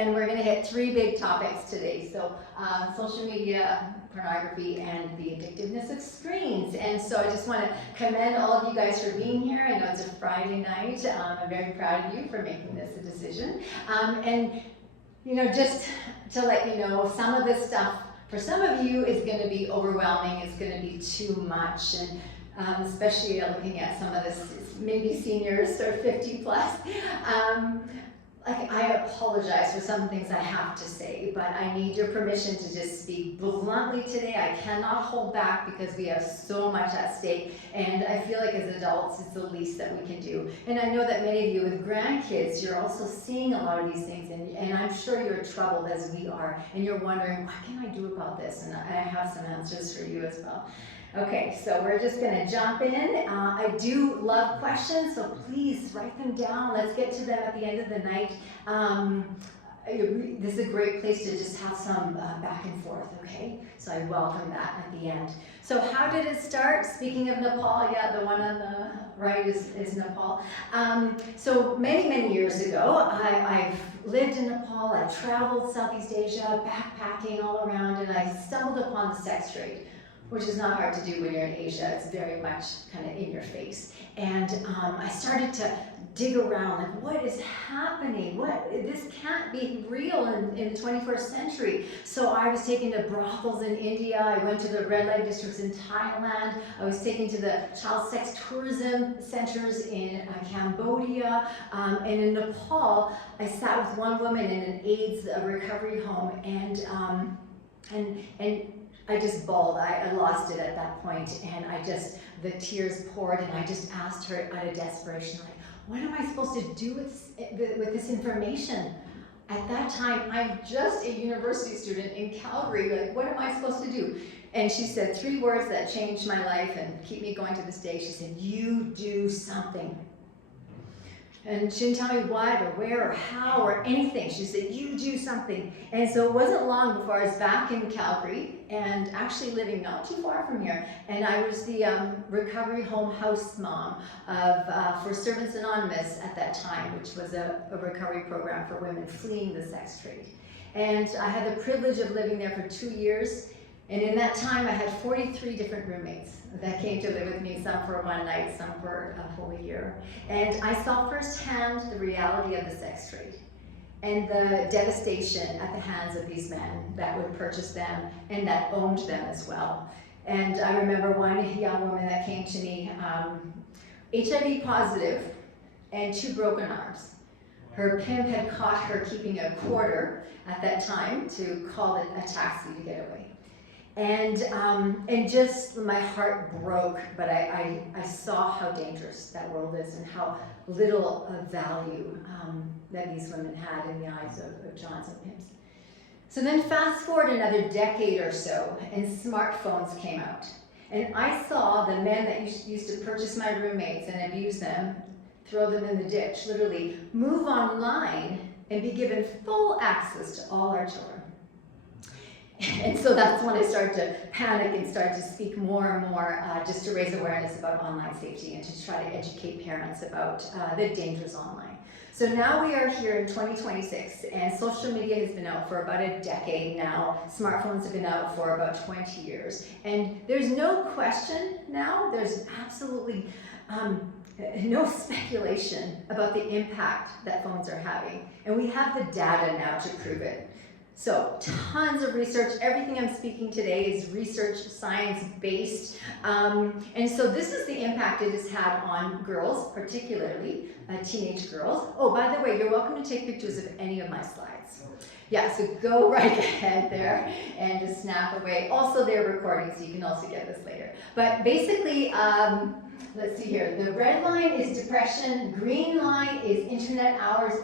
And we're going to hit three big topics today. So social media, pornography, and the addictiveness of screens. And so I just want to commend all of you guys for being here. I know it's a Friday night. I'm very proud of you for making this a decision. And you know, just to let you know, some of this stuff for some of you is going to be overwhelming. It's going to be too much, and especially looking at some of this, maybe seniors or 50 plus. I apologize for some things I have to say, but I need your permission to just speak bluntly today. I cannot hold back because we have so much at stake, and I feel like as adults, it's the least that we can do. And I know that many of you with grandkids, you're also seeing a lot of these things, and I'm sure you're troubled as we are, and you're wondering, what can I do about this? And I have some answers for you as well. Okay, so we're just going to jump in. I do love questions, so please write them down. Let's get to them at the end of the night. This is a great place to just have some back and forth, okay? So I welcome that at the end. So how did it start? Speaking of Nepal, yeah, the one on the right is Nepal. So many years ago, I've lived in Nepal. I traveled Southeast Asia, backpacking all around, and I stumbled upon the sex trade, which is not hard to do when you're in Asia. It's very much kind of in your face. And I started to dig around, like, what is happening? This can't be real in the 21st century. So I was taken to brothels in India. I went to the red light districts in Thailand. I was taken to the child sex tourism centers in Cambodia. And in Nepal, I sat with one woman in an AIDS recovery home, and I just bawled. I lost it at that point, and the tears poured, and I just asked her out of desperation, like, what am I supposed to do with this information? At that time, I'm just a university student in Calgary. Like, what am I supposed to do? And she said 3 words that changed my life and keep me going to this day. She said, you do something. And she didn't tell me what or where or how or anything. She said, you do something. And so it wasn't long before I was back in Calgary and actually living not too far from here. And I was the recovery home house mom for Servants Anonymous at that time, which was a recovery program for women fleeing the sex trade. And I had the privilege of living there for 2 years. And in that time, I had 43 different roommates that came to live with me, some for one night, some for a whole year. And I saw firsthand the reality of the sex trade and the devastation at the hands of these men that would purchase them and that owned them as well. And I remember one young woman that came to me, HIV positive and 2 broken arms. Her pimp had caught her keeping a quarter at that time to call it a taxi to get away. And just my heart broke, but I saw how dangerous that world is and how little value that these women had in the eyes of Johns and pimps. So then fast forward another decade or so, and smartphones came out. And I saw the men that used to purchase my roommates and abuse them, throw them in the ditch, literally, move online and be given full access to all our children. And so that's when I started to panic and start to speak more and more just to raise awareness about online safety and to try to educate parents about the dangers online. So now we are here in 2026, and social media has been out for about a decade now. Smartphones have been out for about 20 years. And there's no question now, there's absolutely no speculation about the impact that phones are having. And we have the data now to prove it. So tons of research. Everything I'm speaking today is research, science-based. And so this is the impact it has had on girls, particularly teenage girls. Oh, by the way, you're welcome to take pictures of any of my slides. Yeah, so go right ahead there and just snap away. Also, they're recording, so you can also get this later. But basically, let's see here. The red line is depression, green line is internet hours,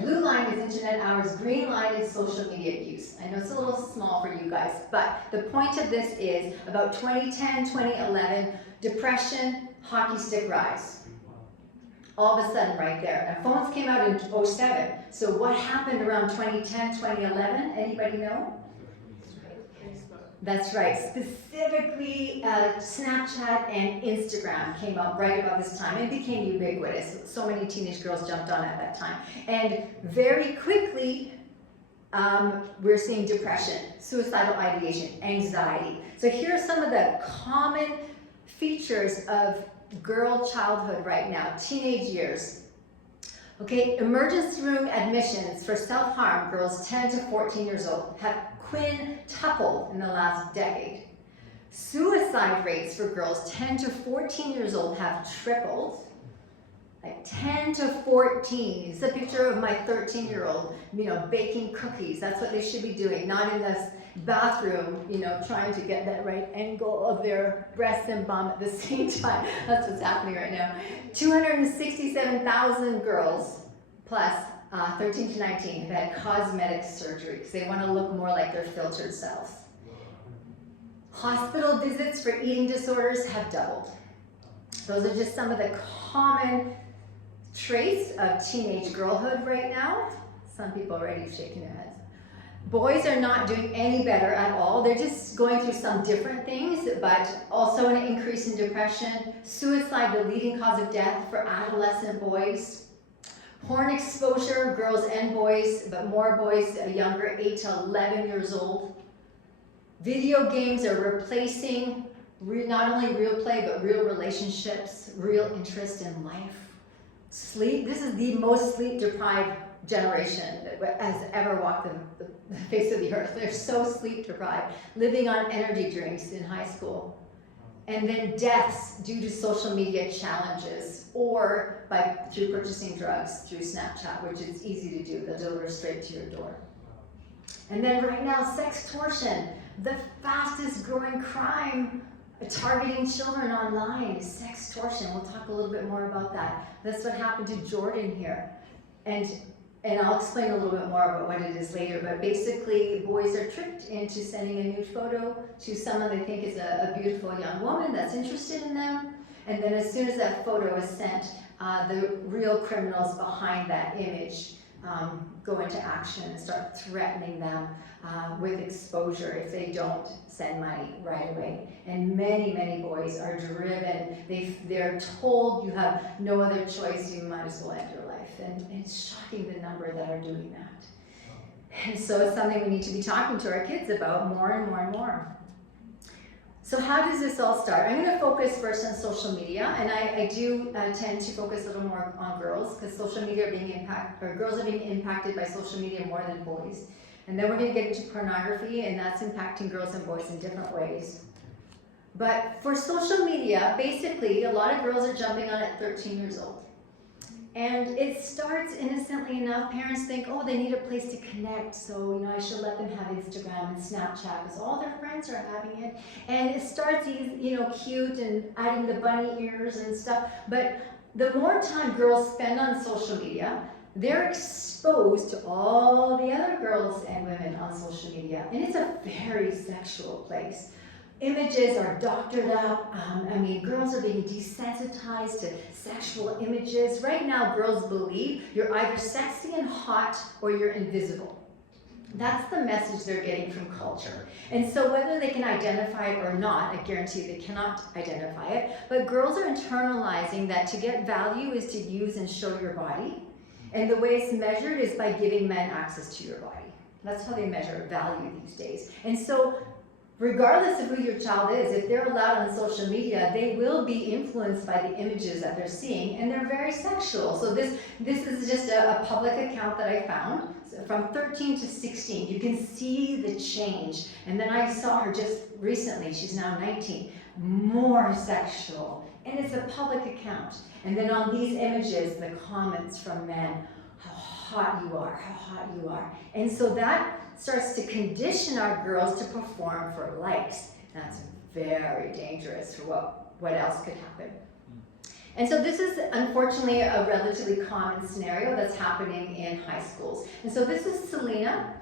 blue line is internet hours, green line is social media use. I know it's a little small for you guys, but the point of this is about 2010, 2011, depression, hockey stick rise. All of a sudden right there. Now, phones came out in 2007. So what happened around 2010, 2011? Anybody know? That's right. Specifically, Snapchat and Instagram came out right about this time and became ubiquitous. So many teenage girls jumped on at that time. And very quickly, we're seeing depression, suicidal ideation, anxiety. So here are some of the common features of girl childhood right now, teenage years. Okay, emergency room admissions for self-harm, girls 10 to 14 years old, have quintupled in the last decade. Suicide rates for girls 10 to 14 years old have tripled. Like 10 to 14. It's a picture of my 13-year-old, baking cookies. That's what they should be doing, not in this bathroom, trying to get that right angle of their breasts and bum at the same time. That's what's happening right now. 267,000 girls plus 13 to 19 have had cosmetic surgery because they want to look more like their filtered selves. Hospital visits for eating disorders have doubled. Those are just some of the common traits of teenage girlhood right now. Some people already shaking their heads. Boys are not doing any better at all. They're just going through some different things, but also an increase in depression. Suicide, the leading cause of death for adolescent boys. Porn exposure, girls and boys, but more boys younger, 8 to 11 years old. Video games are replacing not only real play, but real relationships, real interest in life. Sleep, this is the most sleep-deprived generation that has ever walked the face of the earth. They're so sleep-deprived, living on energy drinks in high school. And then deaths due to social media challenges or through purchasing drugs through Snapchat, which is easy to do. They'll deliver straight to your door. And then right now, sextortion, the fastest growing crime targeting children online is sextortion. We'll talk a little bit more about that. That's what happened to Jordan here. And I'll explain a little bit more about what it is later, but basically boys are tricked into sending a nude photo to someone they think is a beautiful young woman that's interested in them. And then as soon as that photo is sent, the real criminals behind that image go into action and start threatening them with exposure if they don't send money right away. And many, many boys are driven. They're told you have no other choice, you might as well end your life. And it's shocking the number that are doing that. And so it's something we need to be talking to our kids about more and more and more. So how does this all start? I'm going to focus first on social media, and I do tend to focus a little more on girls because social media girls are being impacted by social media more than boys. And then we're going to get into pornography, and that's impacting girls and boys in different ways. But for social media, basically, a lot of girls are jumping on at 13 years old. And it starts innocently enough. Parents think, oh, they need a place to connect, so I should let them have Instagram and Snapchat because all their friends are having it. And it starts, cute and adding the bunny ears and stuff. But the more time girls spend on social media, they're exposed to all the other girls and women on social media. And it's a very sexual place. Images are doctored up. Girls are being desensitized to sexual images. Right now, girls believe you're either sexy and hot or you're invisible. That's the message they're getting from culture. And so whether they can identify it or not, I guarantee they cannot identify it, but girls are internalizing that to get value is to use and show your body. And the way it's measured is by giving men access to your body. That's how they measure value these days. And so regardless of who your child is, if they're allowed on social media, they will be influenced by the images that they're seeing, and they're very sexual. So this is just a public account that I found. So from 13 to 16, you can see the change. And then I saw her just recently, she's now 19, more sexual. And it's a public account. And then on these images, the comments from men, how hot you are, how hot you are. And so that starts to condition our girls to perform for likes. That's very dangerous for what else could happen. And so this is unfortunately a relatively common scenario that's happening in high schools. And so this is Selena,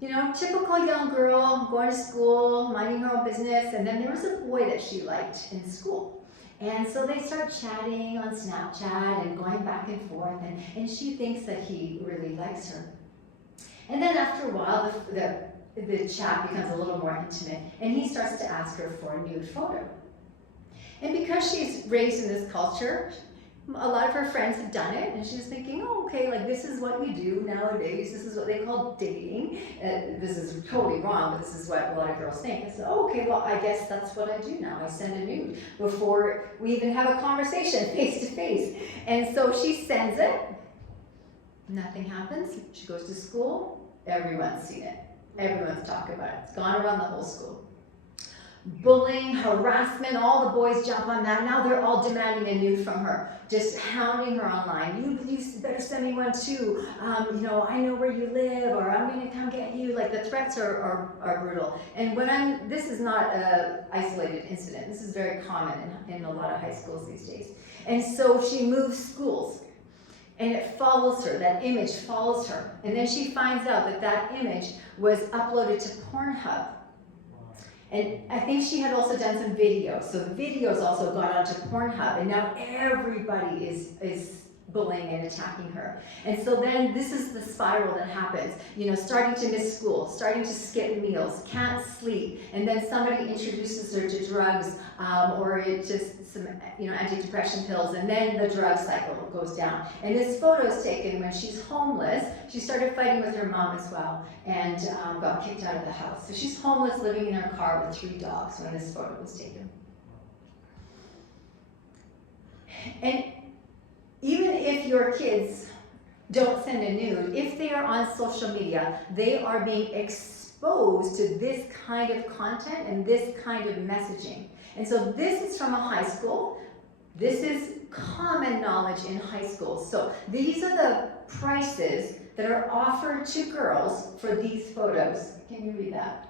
typical young girl, going to school, minding her own business, and then there was a boy that she liked in school. And so they start chatting on Snapchat and going back and forth, and she thinks that he really likes her. And then after a while, the chat becomes a little more intimate, and he starts to ask her for a nude photo. And because she's raised in this culture, a lot of her friends have done it, and she's thinking, oh, okay, like this is what we do nowadays. This is what they call dating. This is totally wrong, but this is what a lot of girls think. I said, oh, okay, well, I guess that's what I do now. I send a nude before we even have a conversation face to face. And so she sends it. Nothing happens. She goes to school. Everyone's seen it. Everyone's talking about it. It's gone around the whole school. Bullying, harassment, all the boys jump on that. Now they're all demanding a nude from her, just hounding her online. You better send me one too. I know where you live, or I'm gonna come get you. Like, the threats are brutal. And this is not an isolated incident. This is very common in a lot of high schools these days. And so she moves schools, and it follows her. That image follows her. And then she finds out that image was uploaded to Pornhub. And I think she had also done some videos. So the videos also got onto Pornhub, and now everybody is bullying and attacking her. And so then this is the spiral that happens. Starting to miss school, starting to skip meals, can't sleep, and then somebody introduces her to drugs, or it just some antidepressant pills, and then the drug cycle goes down. And this photo is taken when she's homeless. She started fighting with her mom as well, and got kicked out of the house. So she's homeless, living in her car with 3 dogs when this photo was taken. And even if your kids don't send a nude, if they are on social media, they are being exposed to this kind of content and this kind of messaging. And so this is from a high school. This is common knowledge in high school. So these are the prices that are offered to girls for these photos. Can you read that?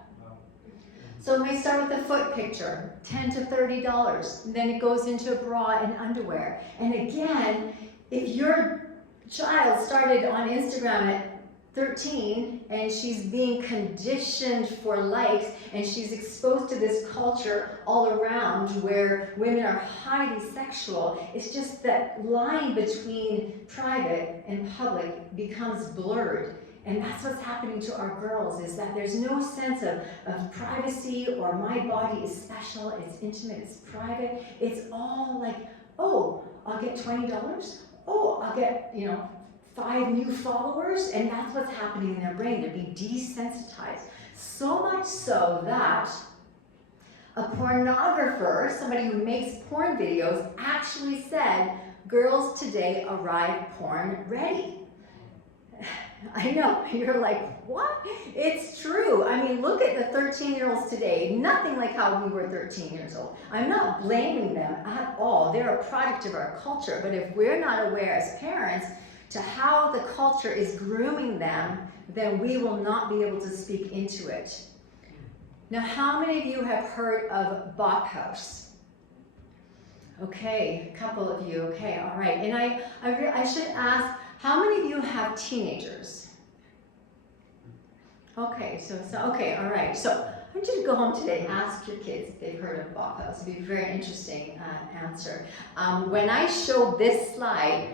So we start with the foot picture, $10 to $30. And then it goes into bra and underwear. And again, if your child started on Instagram at 13 and she's being conditioned for likes, and she's exposed to this culture all around where women are highly sexual, it's just that line between private and public becomes blurred. And that's what's happening to our girls, is that there's no sense of privacy, or my body is special, it's intimate, it's private. It's all like, oh, I'll get $20. Oh, I'll get, 5 new followers. And that's what's happening in their brain. They're being desensitized. So much so that a pornographer, somebody who makes porn videos, actually said, girls today arrive porn ready. I know, you're like, what? It's true. I mean, look at the 13-year-olds today. Nothing like how we were 13 years old. I'm not blaming them at all. They're a product of our culture. But if we're not aware as parents to how the culture is grooming them, then we will not be able to speak into it. Now, how many of you have heard of Bauhaus? Okay, a couple of you. Okay, all right. And I should ask, how many of you have teenagers? Okay, okay, all right. So I want you to go home today and ask your kids if they've heard of Bauhaus. It'd be a very interesting answer. When I showed this slide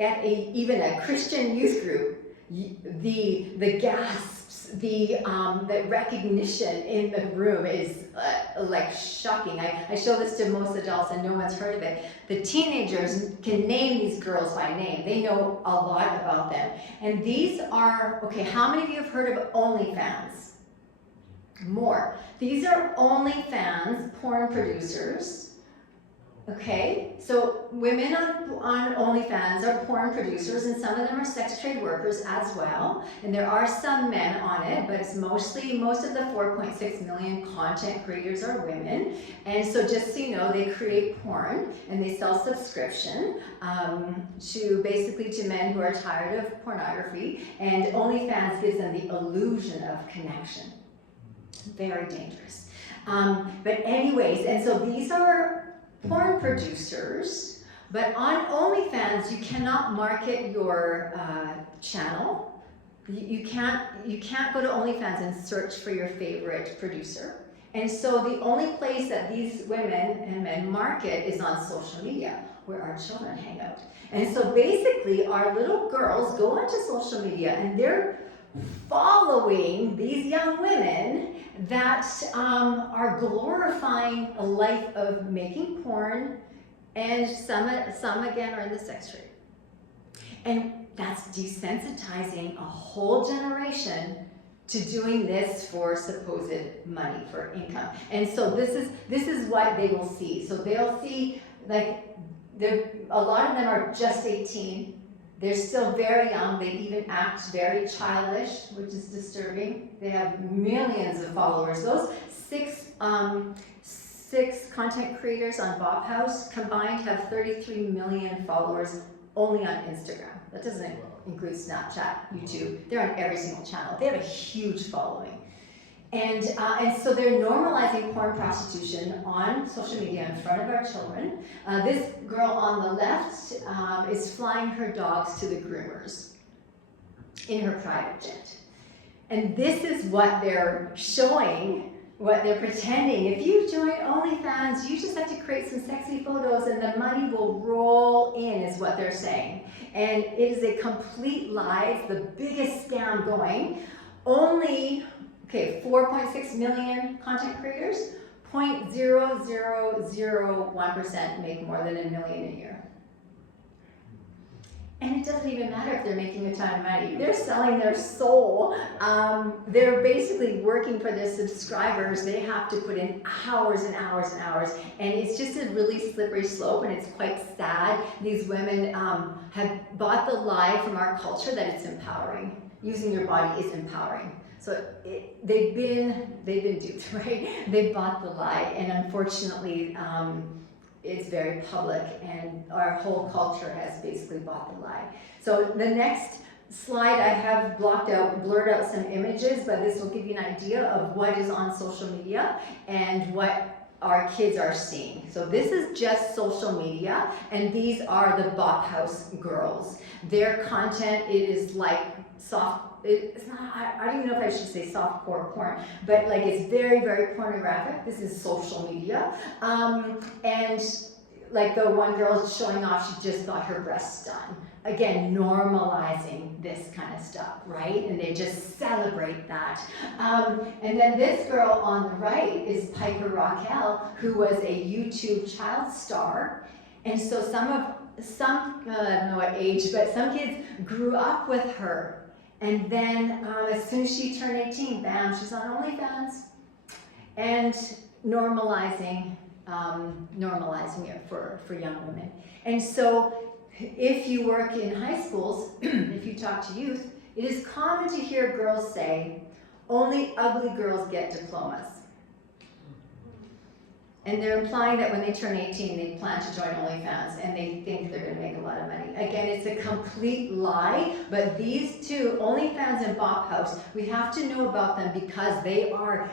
at even a Christian youth group, the gasps, the recognition in the room is like shocking. I show this to most adults and no one's heard of it. The teenagers can name these girls by name. They know a lot about them. And these are, okay, how many of you have heard of OnlyFans? More. These are OnlyFans porn producers. Okay, so women on OnlyFans are porn producers, and some of them are sex trade workers as well. And there are some men on it, but it's most of the 4.6 million content creators are women. And so just so you know, they create porn and they sell subscription to men who are tired of pornography. And OnlyFans gives them the illusion of connection. Very dangerous. But anyways, and so these are porn producers, but on OnlyFans you cannot market your channel. You can't go to OnlyFans and search for your favorite producer. And so the only place that these women and men market is on social media, where our children hang out. And so basically our little girls go onto social media and they're following following these young women that are glorifying a life of making porn, and some again are in the sex trade. And that's desensitizing a whole generation to doing this for supposed money, for income. And so this is what they will see. So they'll see, like, a lot of them are just 18. They're still very young. They even act very childish, which is disturbing. They have millions of followers. Those six content creators on Bop House combined have 33 million followers only on Instagram. That doesn't include Snapchat, YouTube. They're on every single channel. They have a huge following. And so they're normalizing porn prostitution on social media in front of our children. This girl on the left is flying her dogs to the groomers in her private jet. And this is what they're showing, what they're pretending. If you join OnlyFans, you just have to create some sexy photos and the money will roll in, is what they're saying. And it is a complete lie. It's the biggest scam going. Only 4.6 million content creators, 0.0001% make more than $1 million a year. And it doesn't even matter if they're making a ton of money. They're selling their soul. They're basically working for their subscribers. They have to put in hours and hours and hours. And it's just a really slippery slope, and it's quite sad. These women have bought the lie from our culture that it's empowering. Using your body is empowering. So they've been duped, right? They bought the lie, and unfortunately, it's very public, and our whole culture has basically bought the lie. So the next slide, I have blurred out some images, but this will give you an idea of what is on social media and what our kids are seeing. So this is just social media, and these are the Bop House girls. Their content is like it's not, I don't even know if I should say softcore porn, but like it's very, very pornographic. This is social media. And like the one girl is showing off, she just got her breasts done. Again, normalizing this kind of stuff, right? And they just celebrate that. And then this girl on the right is Piper Raquel, who was a YouTube child star. And so some, I don't know what age, but some kids grew up with her. And then as soon as she turned 18, bam, she's on OnlyFans. And normalizing it for young women. And so if you work in high schools, if you talk to youth, it is common to hear girls say, only ugly girls get diplomas. And they're implying that when they turn 18, they plan to join OnlyFans and they think they're going to make a lot of money. Again, it's a complete lie, but these two, OnlyFans and Bop House, we have to know about them because they are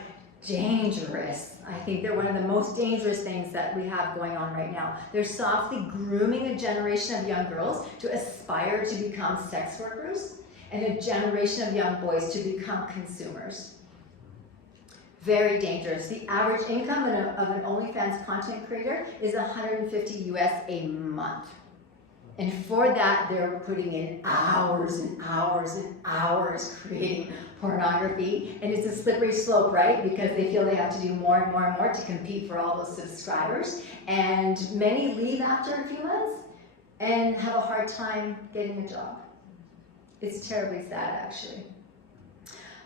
dangerous. I think they're one of the most dangerous things that we have going on right now. They're softly grooming a generation of young girls to aspire to become sex workers and a generation of young boys to become consumers. Very dangerous. The average income of an OnlyFans content creator is $150 US a month. And for that, they're putting in hours and hours and hours creating pornography. And it's a slippery slope, right? Because they feel they have to do more and more and more to compete for all those subscribers. And many leave after a few months and have a hard time getting a job. It's terribly sad, actually.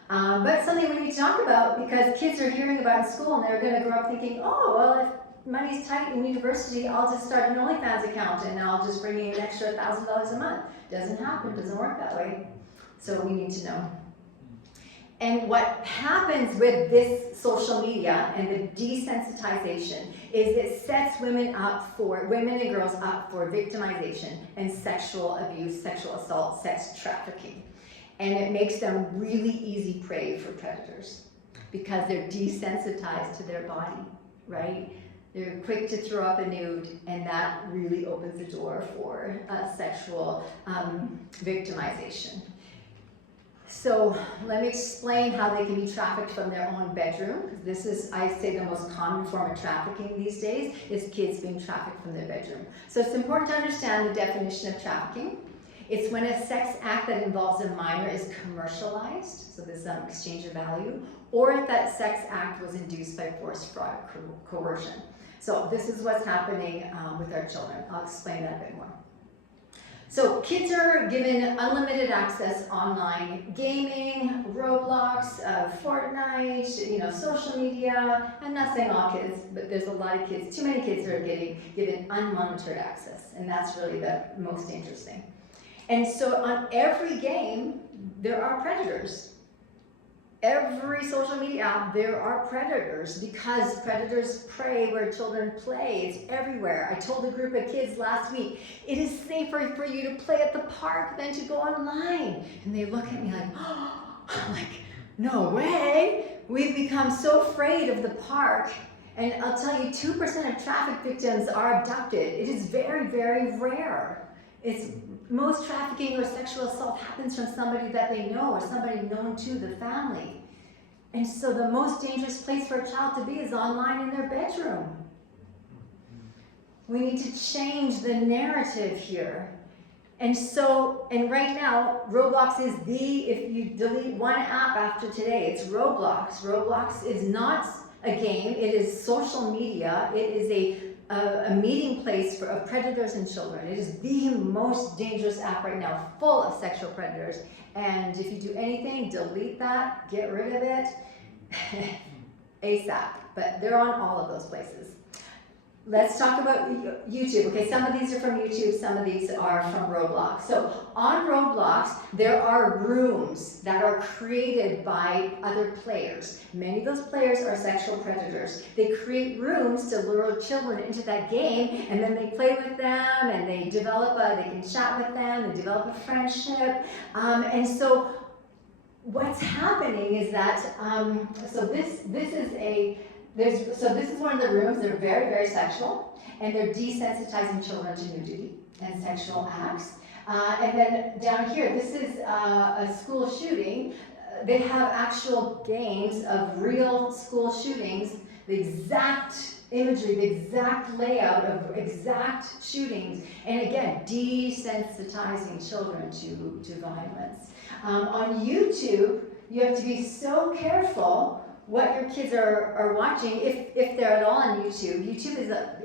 But it's something we need to talk about because kids are hearing about it in school and they're going to grow up thinking, oh, well, if money's tight in university, I'll just start an OnlyFans account and I'll just bring in an extra $1,000 a month. Doesn't happen, doesn't work that way. So we need to know. And what happens with this social media and the desensitization is it sets women and girls up for victimization and sexual abuse, sexual assault, sex trafficking. And it makes them really easy prey for predators because they're desensitized to their body, right? They're quick to throw up a nude, and that really opens the door for sexual victimization. So let me explain how they can be trafficked from their own bedroom. This is, I say, the most common form of trafficking these days is kids being trafficked from their bedroom. So it's important to understand the definition of trafficking. It's when a sex act that involves a minor is commercialized, so there's some exchange of value, or if that sex act was induced by force, fraud, coercion. So this is what's happening with our children. I'll explain that a bit more. So kids are given unlimited access online, gaming, Roblox, Fortnite, social media. I'm not saying all kids, but there's a lot of kids, too many kids that are getting given unmonitored access, and that's really the most dangerous thing. And so on every game, there are predators. Every social media app, there are predators, because predators prey where children play. It's everywhere. I told a group of kids last week, it is safer for you to play at the park than to go online. And they look at me like, oh, I'm like, no way. We've become so afraid of the park. And I'll tell you, 2% of traffic victims are abducted. It is very, very rare. Most trafficking or sexual assault happens from somebody that they know or somebody known to the family. And so the most dangerous place for a child to be is online in their bedroom. We need to change the narrative here. And right now, Roblox is if you delete one app after today, it's Roblox. Roblox is not a game, it is social media. It is a meeting place of predators and children. It is the most dangerous app right now, full of sexual predators. And if you do anything, delete that, get rid of it, ASAP. But they're on all of those places. Let's talk about YouTube. Okay, some of these are from YouTube, some of these are from Roblox. So on Roblox, there are rooms that are created by other players. Many of those players are sexual predators. They create rooms to lure children into that game, and then they play with them, and they can chat with them, they develop a friendship. And so what's happening is that, this is one of the rooms that are very, very sexual, and they're desensitizing children to nudity and sexual acts. And then down here, this is a school shooting. They have actual games of real school shootings, the exact imagery, the exact layout of exact shootings, and again, desensitizing children to violence. On YouTube, you have to be so careful what your kids are watching, if they're at all on YouTube. YouTube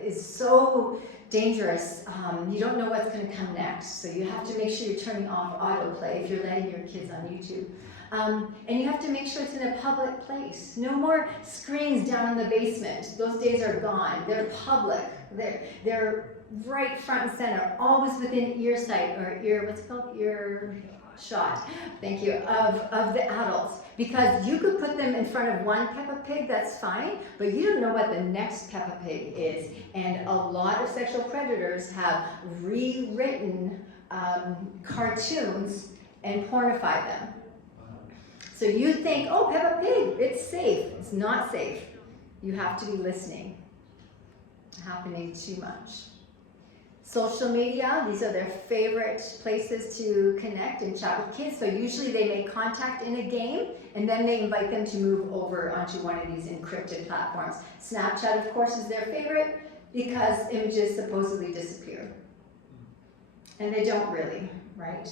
is so dangerous. You don't know what's going to come next, so you have to make sure you're turning off autoplay if you're letting your kids on YouTube. And you have to make sure it's in a public place. No more screens down in the basement. Those days are gone. They're public. They're right front and center, always within earsight or ear shot, thank you, of the adults. Because you could put them in front of one Peppa Pig, that's fine, but you don't know what the next Peppa Pig is. And a lot of sexual predators have rewritten cartoons and pornified them. So you think, oh, Peppa Pig, it's safe. It's not safe. You have to be listening. Happening too much. Social media, these are their favorite places to connect and chat with kids. So usually they make contact in a game, and then they invite them to move over onto one of these encrypted platforms. Snapchat, of course, is their favorite because images supposedly disappear. And they don't really, right?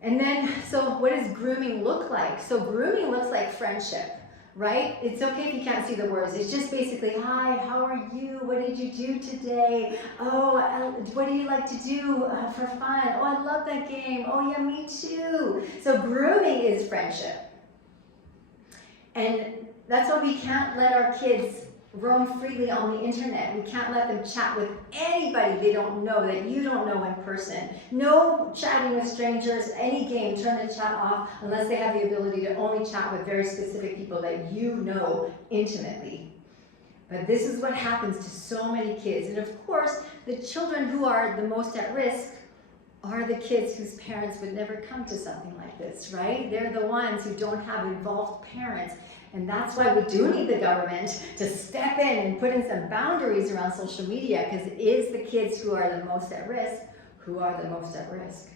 And then, so what does grooming look like? So grooming looks like friendship. Right? It's okay if you can't see the words. It's just basically, hi, how are you? What did you do today? Oh, what do you like to do for fun? Oh, I love that game. Oh, yeah, me too. So grooming is friendship. And that's why we can't let our kids roam freely on the internet. We can't let them chat with anybody they don't know, that you don't know in person. No chatting with strangers, any game, turn the chat off unless they have the ability to only chat with very specific people that you know intimately. But this is what happens to so many kids. And of course, the children who are the most at risk are the kids whose parents would never come to something like this, right? They're the ones who don't have involved parents. And that's why we do need the government to step in and put in some boundaries around social media, because it is the kids who are the most at risk who are the most at risk.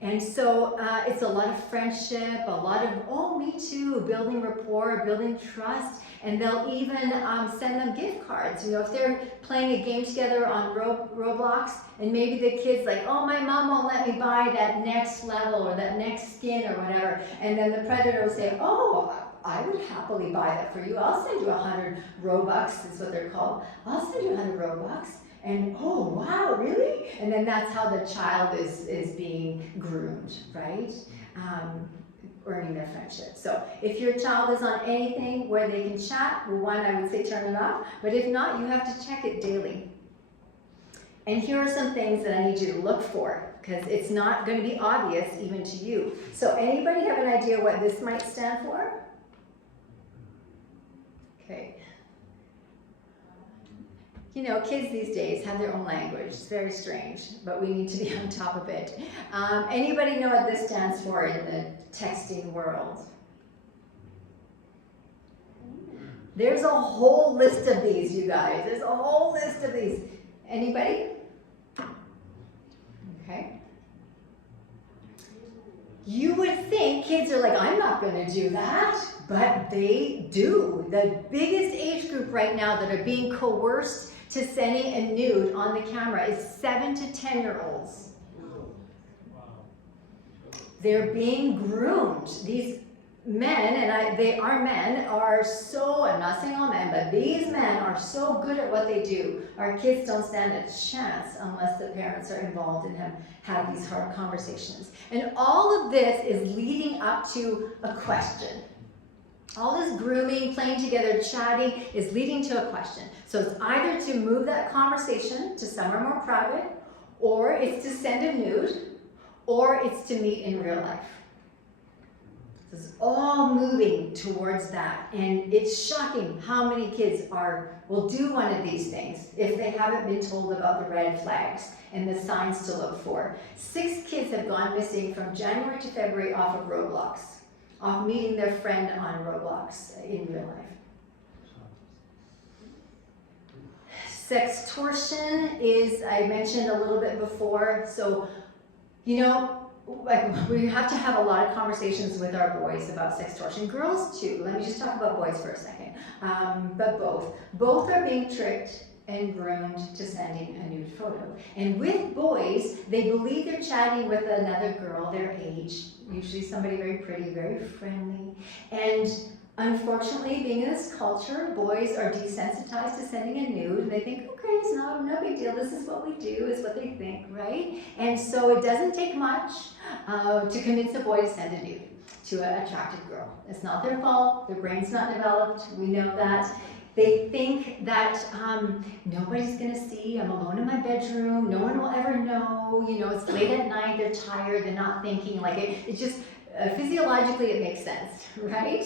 And so it's a lot of friendship, a lot of, oh, me too, building rapport, building trust, and they'll even send them gift cards. You know, if they're playing a game together on Roblox, and maybe the kid's like, oh, my mom won't let me buy that next level or that next skin or whatever, and then the predator will say, oh, I would happily buy that for you. I'll send you 100 Robux, is what they're called. I'll send you 100 Robux. And oh, wow, really? And then that's how the child is being groomed, right? Earning their friendship. So if your child is on anything where they can chat, well, one, I would say turn it off. But if not, you have to check it daily. And here are some things that I need you to look for, because it's not going to be obvious even to you. So anybody have an idea what this might stand for? Okay. You know, kids these days have their own language. It's very strange, but we need to be on top of it. Anybody know what this stands for in the texting world? There's a whole list of these, you guys. There's a whole list of these. Anybody? Okay. You would think kids are like, I'm not going to do that, but they do. The biggest age group right now that are being coerced to sending a nude on the camera is 7 to 10-year-olds. They're being groomed. These men, and they are men, are so, I'm not saying all men, but these men are so good at what they do. Our kids don't stand a chance unless the parents are involved and have these hard conversations. And all of this is leading up to a question. All this grooming, playing together, chatting is leading to a question. So it's either to move that conversation to somewhere more private, or it's to send a nude, or it's to meet in real life. It's all moving towards that. And it's shocking how many kids will do one of these things if they haven't been told about the red flags and the signs to look for. 6 kids have gone missing from January to February off of Roblox, off meeting their friend on Roblox in real life. Sextortion is, I mentioned a little bit before, so, you know, like we have to have a lot of conversations with our boys about sextortion. Girls too. Let me just talk about boys for a second. But both are being tricked and groomed to sending a nude photo. And with boys, they believe they're chatting with another girl their age, usually somebody very pretty, very friendly. And unfortunately, being in this culture, boys are desensitized to sending a nude, and they think, okay, it's no big deal, this is what we do, is what they think, right? And so it doesn't take much to convince a boy to send a nude to an attractive girl. It's not their fault, their brain's not developed, we know that. They think that nobody's gonna see, I'm alone in my bedroom, no one will ever know, you know, it's late at night, they're tired, they're not thinking, like it's just, physiologically it makes sense, right?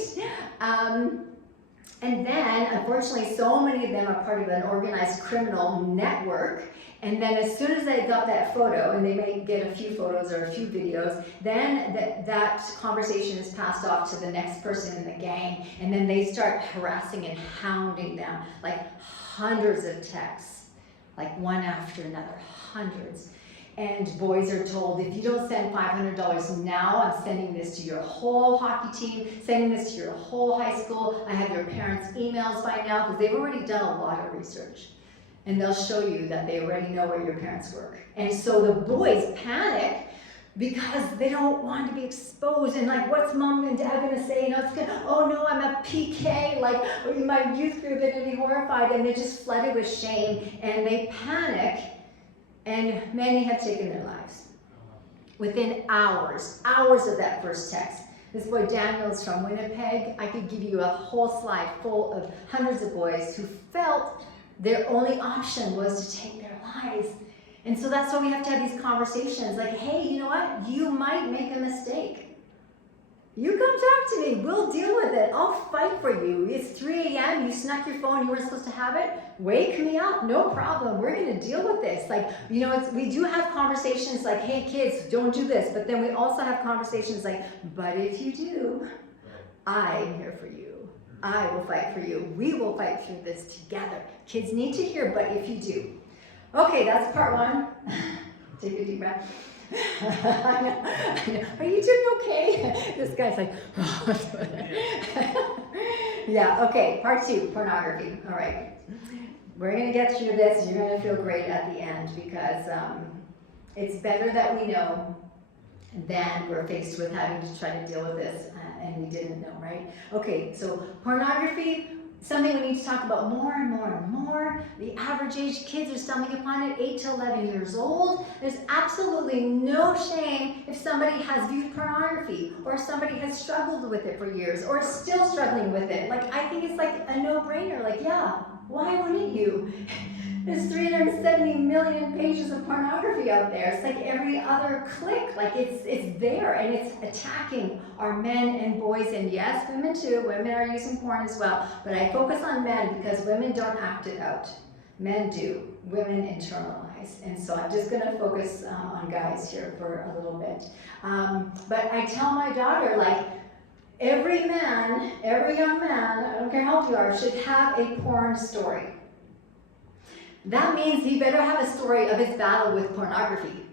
And then, unfortunately, so many of them are part of an organized criminal network. And then as soon as they got that photo, and they may get a few photos or a few videos, then that conversation is passed off to the next person in the gang. And then they start harassing and hounding them, like hundreds of texts, like one after another, hundreds. And boys are told, if you don't send $500 now, I'm sending this to your whole hockey team, sending this to your whole high school. I have your parents' emails by now, because they've already done a lot of research. And they'll show you that they already know where your parents work. And so the boys panic because they don't want to be exposed. And like, what's mom and dad gonna say? You know, it's gonna, oh no, I'm a PK, like my youth group, they're gonna be horrified. And they're just flooded with shame, and they panic. And many have taken their lives within hours of that first text. This boy Daniel is from Winnipeg. I could give you a whole slide full of hundreds of boys who felt their only option was to take their lives. And so that's why we have to have these conversations like, hey, you know what? You might make a mistake. You come talk to me. We'll deal with it. I'll fight for you. It's 3 a.m. You snuck your phone. You weren't supposed to have it. Wake me up. No problem. We're going to deal with this. Like, you know, we do have conversations like, hey, kids, don't do this. But then we also have conversations like, but if you do, I'm here for you. I will fight for you. We will fight through this together. Kids need to hear, but if you do. Okay, that's part 1. Take a deep breath. I know. Are you doing okay? This guy's like, yeah, okay, part 2, pornography. All right. We're going to get through this. You're going to feel great at the end because it's better that we know than we're faced with having to try to deal with this and we didn't know, right? Okay, so pornography, something we need to talk about more and more and more. The average age kids are stumbling upon it, 8 to 11 years old. There's absolutely no shame if somebody has viewed pornography or somebody has struggled with it for years or is still struggling with it. Like, I think it's like a no-brainer. Like, yeah, why wouldn't you? There's 370 million pages of pornography out there. It's like every other click, like it's there and it's attacking our men and boys, and yes, women too. Women are using porn as well, but I focus on men because women don't act it out. Men do. Women internalize, and so I'm just going to focus on guys here for a little bit. But I tell my daughter, like, every man, every young man, I don't care how old you are, should have a porn story. That means he better have a story of his battle with pornography.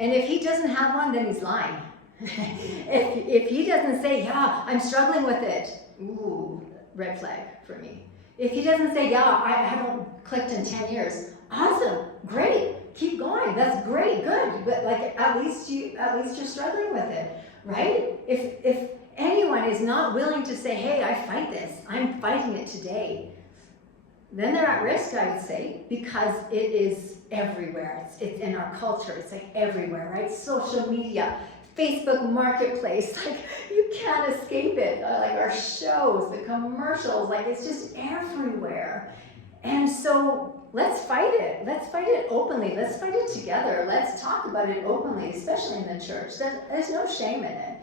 And if he doesn't have one, then he's lying. if he doesn't say, yeah, I'm struggling with it, ooh, red flag for me. If he doesn't say, yeah, I haven't clicked in 10 years, awesome, great, keep going, that's great, good. But like at least you're struggling with it, right? If anyone is not willing to say, hey, I fight this, I'm fighting it today, then they're at risk, I would say, because it is everywhere. It's in our culture. It's like everywhere, right? Social media, Facebook Marketplace, like you can't escape it. Like our shows, the commercials, like it's just everywhere. And so let's fight it. Let's fight it openly. Let's fight it together. Let's talk about it openly, especially in the church. There's no shame in it.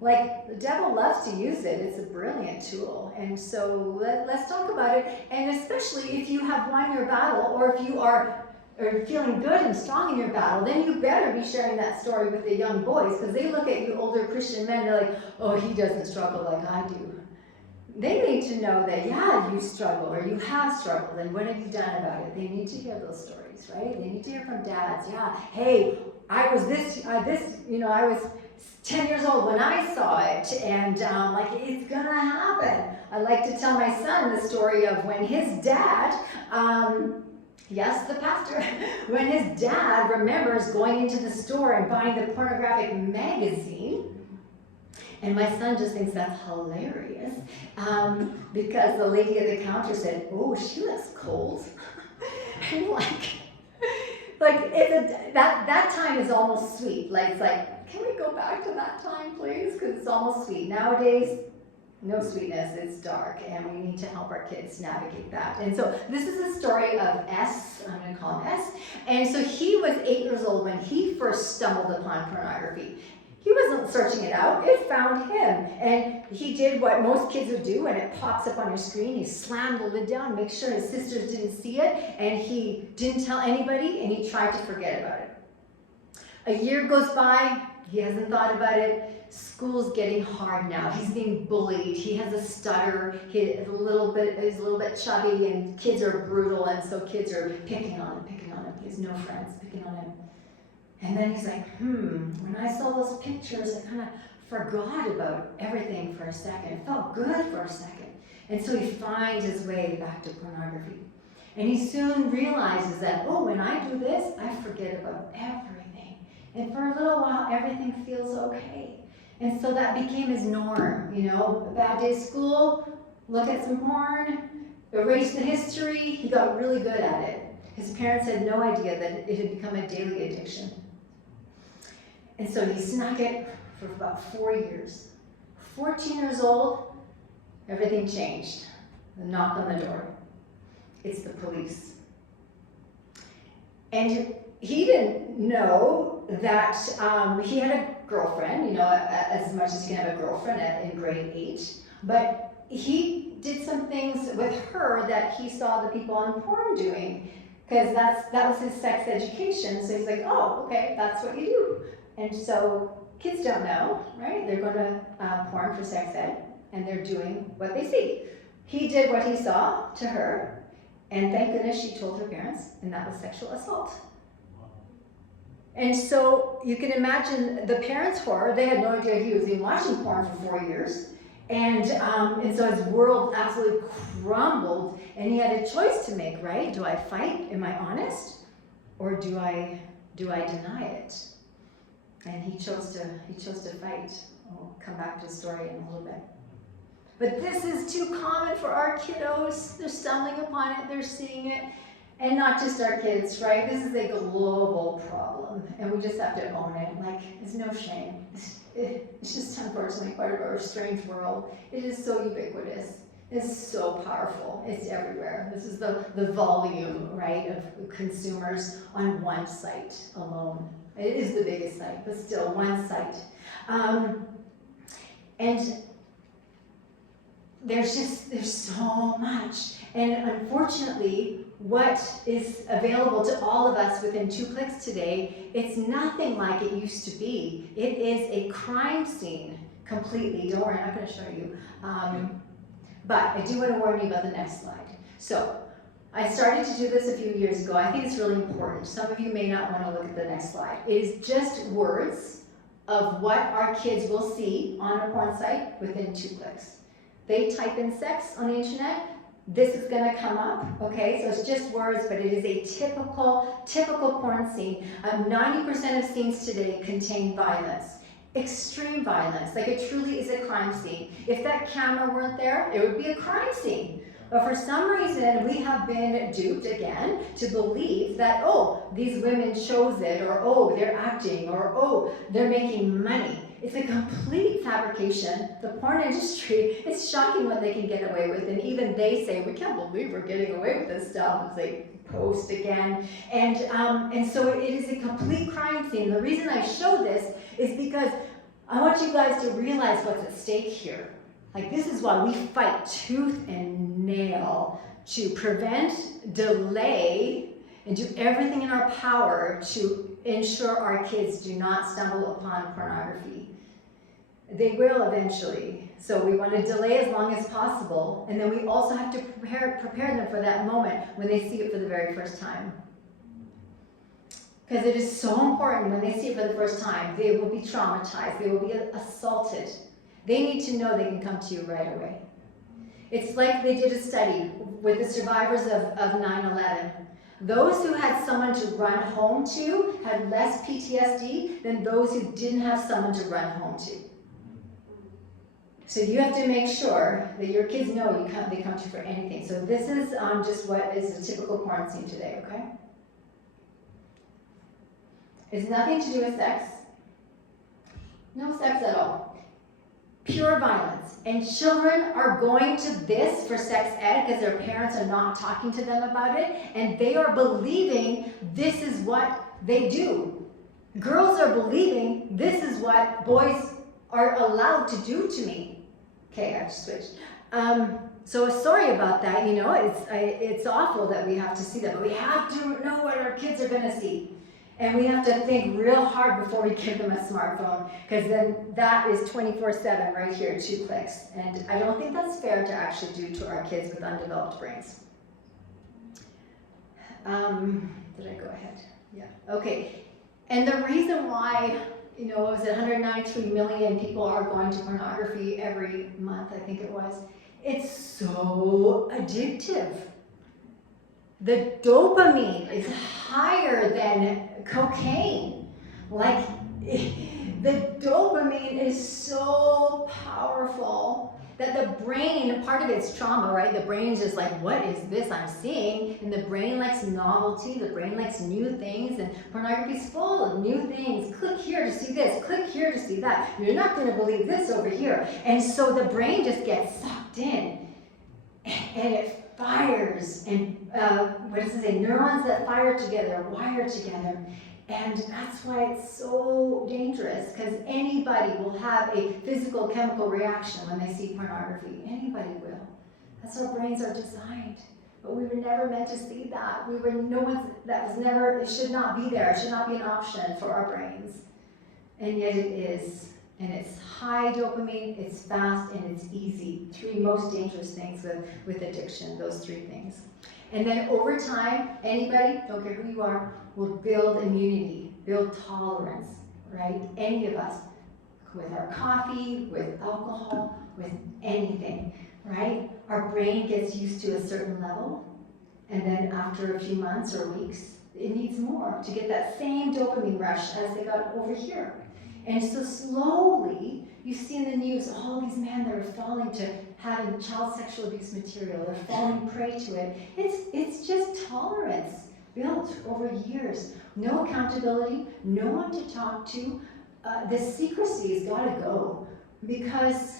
Like, the devil loves to use it. It's a brilliant tool. And so let's talk about it. And especially if you have won your battle, or if you are feeling good and strong in your battle, then you better be sharing that story with the young boys, because they look at you older Christian men, they're like, oh, he doesn't struggle like I do. They need to know that, yeah, you struggle, or you have struggled, and what have you done about it? They need to hear those stories, right? They need to hear from dads, yeah, hey, I was I was 10 years old when I saw it, and like, it's gonna happen. I like to tell my son the story of when his dad, yes, the pastor, when his dad remembers going into the store and buying the pornographic magazine, and my son just thinks that's hilarious, because the lady at the counter said, oh, she looks cold. And that time is almost sweet. Like, it's like, can we go back to that time, please? Because it's almost sweet. Nowadays, no sweetness, it's dark, and we need to help our kids navigate that. And so this is the story of S, I'm going to call him S, and so he was 8 years old when he first stumbled upon pornography. He wasn't searching it out, it found him. And he did what most kids would do when it pops up on your screen. He slammed the lid down, make sure his sisters didn't see it, and he didn't tell anybody, and he tried to forget about it. A year goes by, he hasn't thought about it. School's getting hard now. He's being bullied. He has a stutter. He's a little bit chubby, and kids are brutal, and so kids are picking on him. He has no friends, picking on him. And then he's like, when I saw those pictures, I kind of forgot about everything for a second. It felt good for a second. And so he finds his way back to pornography. And he soon realizes that, oh, when I do this, I forget about everything. And for a little while, everything feels okay. And so that became his norm, a bad day at school, look at some porn, erase the history. He got really good at it. His parents had no idea that it had become a daily addiction. And so he snuck it for about 4 years. 14 years old, everything changed. The knock on the door. It's the police. And he didn't know that he had a girlfriend, as much as you can have a girlfriend in grade 8. But he did some things with her that he saw the people on porn doing, because that was his sex education. So he's like, oh, okay, that's what you do. And so kids don't know, right? They're going to porn for sex ed, and they're doing what they see. He did what he saw to her, and thank goodness she told her parents, and that was sexual assault. And so you can imagine the parents' horror. They had no idea he was even watching porn for 4 years. And so his world absolutely crumbled, and he had a choice to make, right? Do I fight? Am I honest? Or do I deny it? And he chose to fight. We'll come back to the story in a little bit. But this is too common for our kiddos. They're stumbling upon it, they're seeing it. And not just our kids, right? This is a global problem, and we just have to own it. Like, there's no shame. It's just unfortunately part of our strange world. It is so ubiquitous. It's so powerful. It's everywhere. This is the volume, right, of consumers on one site alone. It is the biggest site, but still one site. And there's so much. And unfortunately, what is available to all of us within 2 clicks today, it's nothing like it used to be. It is a crime scene completely. Don't worry, I'm not going to show you. But I do want to warn you about the next slide. So, I started to do this a few years ago. I think it's really important. Some of you may not want to look at the next slide. It is just words of what our kids will see on a porn site within 2 clicks. They type in sex on the internet, this is going to come up, okay? So it's just words, but it is a typical porn scene. 90% of scenes today contain violence, extreme violence. Like, it truly is a crime scene. If that camera weren't there, it would be a crime scene. But for some reason, we have been duped again to believe that, oh, these women chose it, or oh, they're acting, or oh, they're making money. It's a complete fabrication. The porn industry, it's shocking what they can get away with. And even they say, we can't believe we're getting away with this stuff, as they post again. And so it is a complete crime scene. The reason I show this is because I want you guys to realize what's at stake here. Like, this is why we fight tooth and nail to prevent, delay, and do everything in our power to ensure our kids do not stumble upon pornography. They will eventually. So we want to delay as long as possible, and then we also have to prepare them for that moment when they see it for the very first time. Because it is so important when they see it for the first time. They will be traumatized. They will be assaulted. They need to know they can come to you right away. It's like they did a study with the survivors of 9/11. Those who had someone to run home to had less PTSD than those who didn't have someone to run home to. So you have to make sure that your kids know they come to you for anything. So this is just what is a typical porn scene today, okay? It's nothing to do with sex. No sex at all. Pure violence. And children are going to this for sex ed because their parents are not talking to them about it, and they are believing this is what they do. Girls are believing this is what boys are allowed to do to me. Okay, I just switched. So sorry about that, it's awful that we have to see that, but we have to know what our kids are going to see. And we have to think real hard before we give them a smartphone, because then that is 24/7 right here, 2 clicks. And I don't think that's fair to actually do to our kids with undeveloped brains. Did I go ahead? Yeah. Okay. And the reason why, 193 million people are going to pornography every month, I think it was, it's so addictive. The dopamine is higher than cocaine. Like, the dopamine is so powerful that the brain, part of it's trauma, right? The brain's just like, what is this I'm seeing? And the brain likes novelty, the brain likes new things, and pornography's full of new things. Click here to see this, click here to see that. You're not gonna believe this over here. And so the brain just gets sucked in, and it fires, and neurons that fire together, wire together. And that's why it's so dangerous, because anybody will have a physical chemical reaction when they see pornography. Anybody will. That's how brains are designed. But we were never meant to see that. It should not be there. It should not be an option for our brains. And yet it is. And it's high dopamine, it's fast, and it's easy. 3 most dangerous things with addiction, those 3 things. And then over time, anybody, don't care who you are, will build immunity. build tolerance, right? Any of us, with our coffee, with alcohol, with anything, right? Our brain gets used to a certain level, and then after a few months or weeks, it needs more to get that same dopamine rush as they got over here. And so slowly, you see in the news all these men that are falling to having child sexual abuse material, they're falling prey to it. It's just tolerance built over years. No accountability, no one to talk to. The secrecy has got to go, because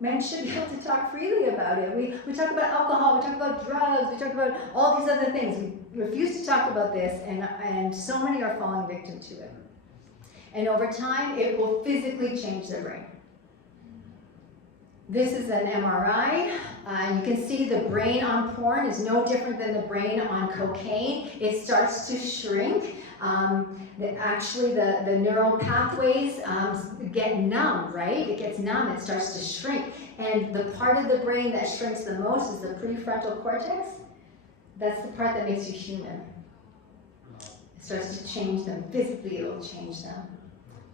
men should be able to talk freely about it. We talk about alcohol, we talk about drugs, we talk about all these other things. We refuse to talk about this, and so many are falling victim to it. And over time, it will physically change their brain. This is an MRI. You can see the brain on porn is no different than the brain on cocaine. It starts to shrink. Actually, the neural pathways get numb, right? It gets numb, it starts to shrink. And the part of the brain that shrinks the most is the prefrontal cortex. That's the part that makes you human. It starts to change them. Physically, it will change them.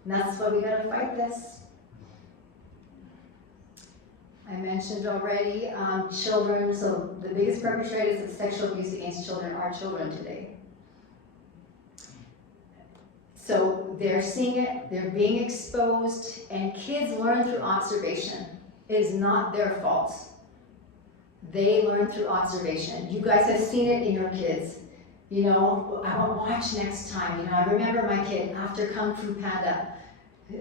And that's why we gotta fight this. I mentioned already children, so the biggest perpetrators of sexual abuse against children are children today. So they're seeing it, they're being exposed, and kids learn through observation. It is not their fault. They learn through observation. You guys have seen it in your kids. You know, I won't watch next time. You know, I remember my kid after Kung Fu Panda.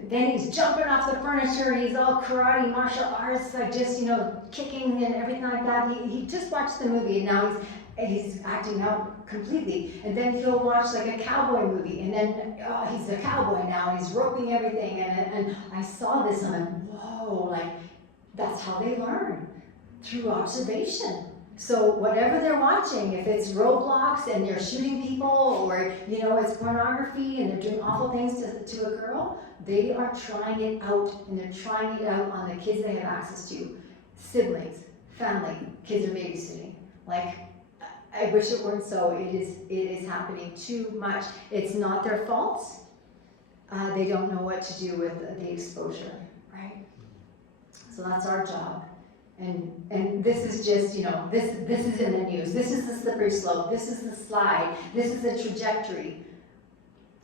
Then he's jumping off the furniture, he's all karate, martial arts, like just, you know, kicking and everything like that. He just watched the movie, and now he's acting out completely. And then he'll watch like a cowboy movie, and then he's a cowboy now, and he's roping everything. And I saw this, and I'm like, whoa, like that's how they learn, through observation. So whatever they're watching, if it's Roblox and they're shooting people, or you know it's pornography and they're doing awful things to a girl, they are trying it out, and they're trying it out on the kids they have access to. Siblings, family, kids are babysitting. Like, I wish it weren't so. It is happening too much. It's not their fault. They don't know what to do with the exposure, right? So that's our job. And this is just, you know, this is in the news. This is the slippery slope. This is the slide. This is the trajectory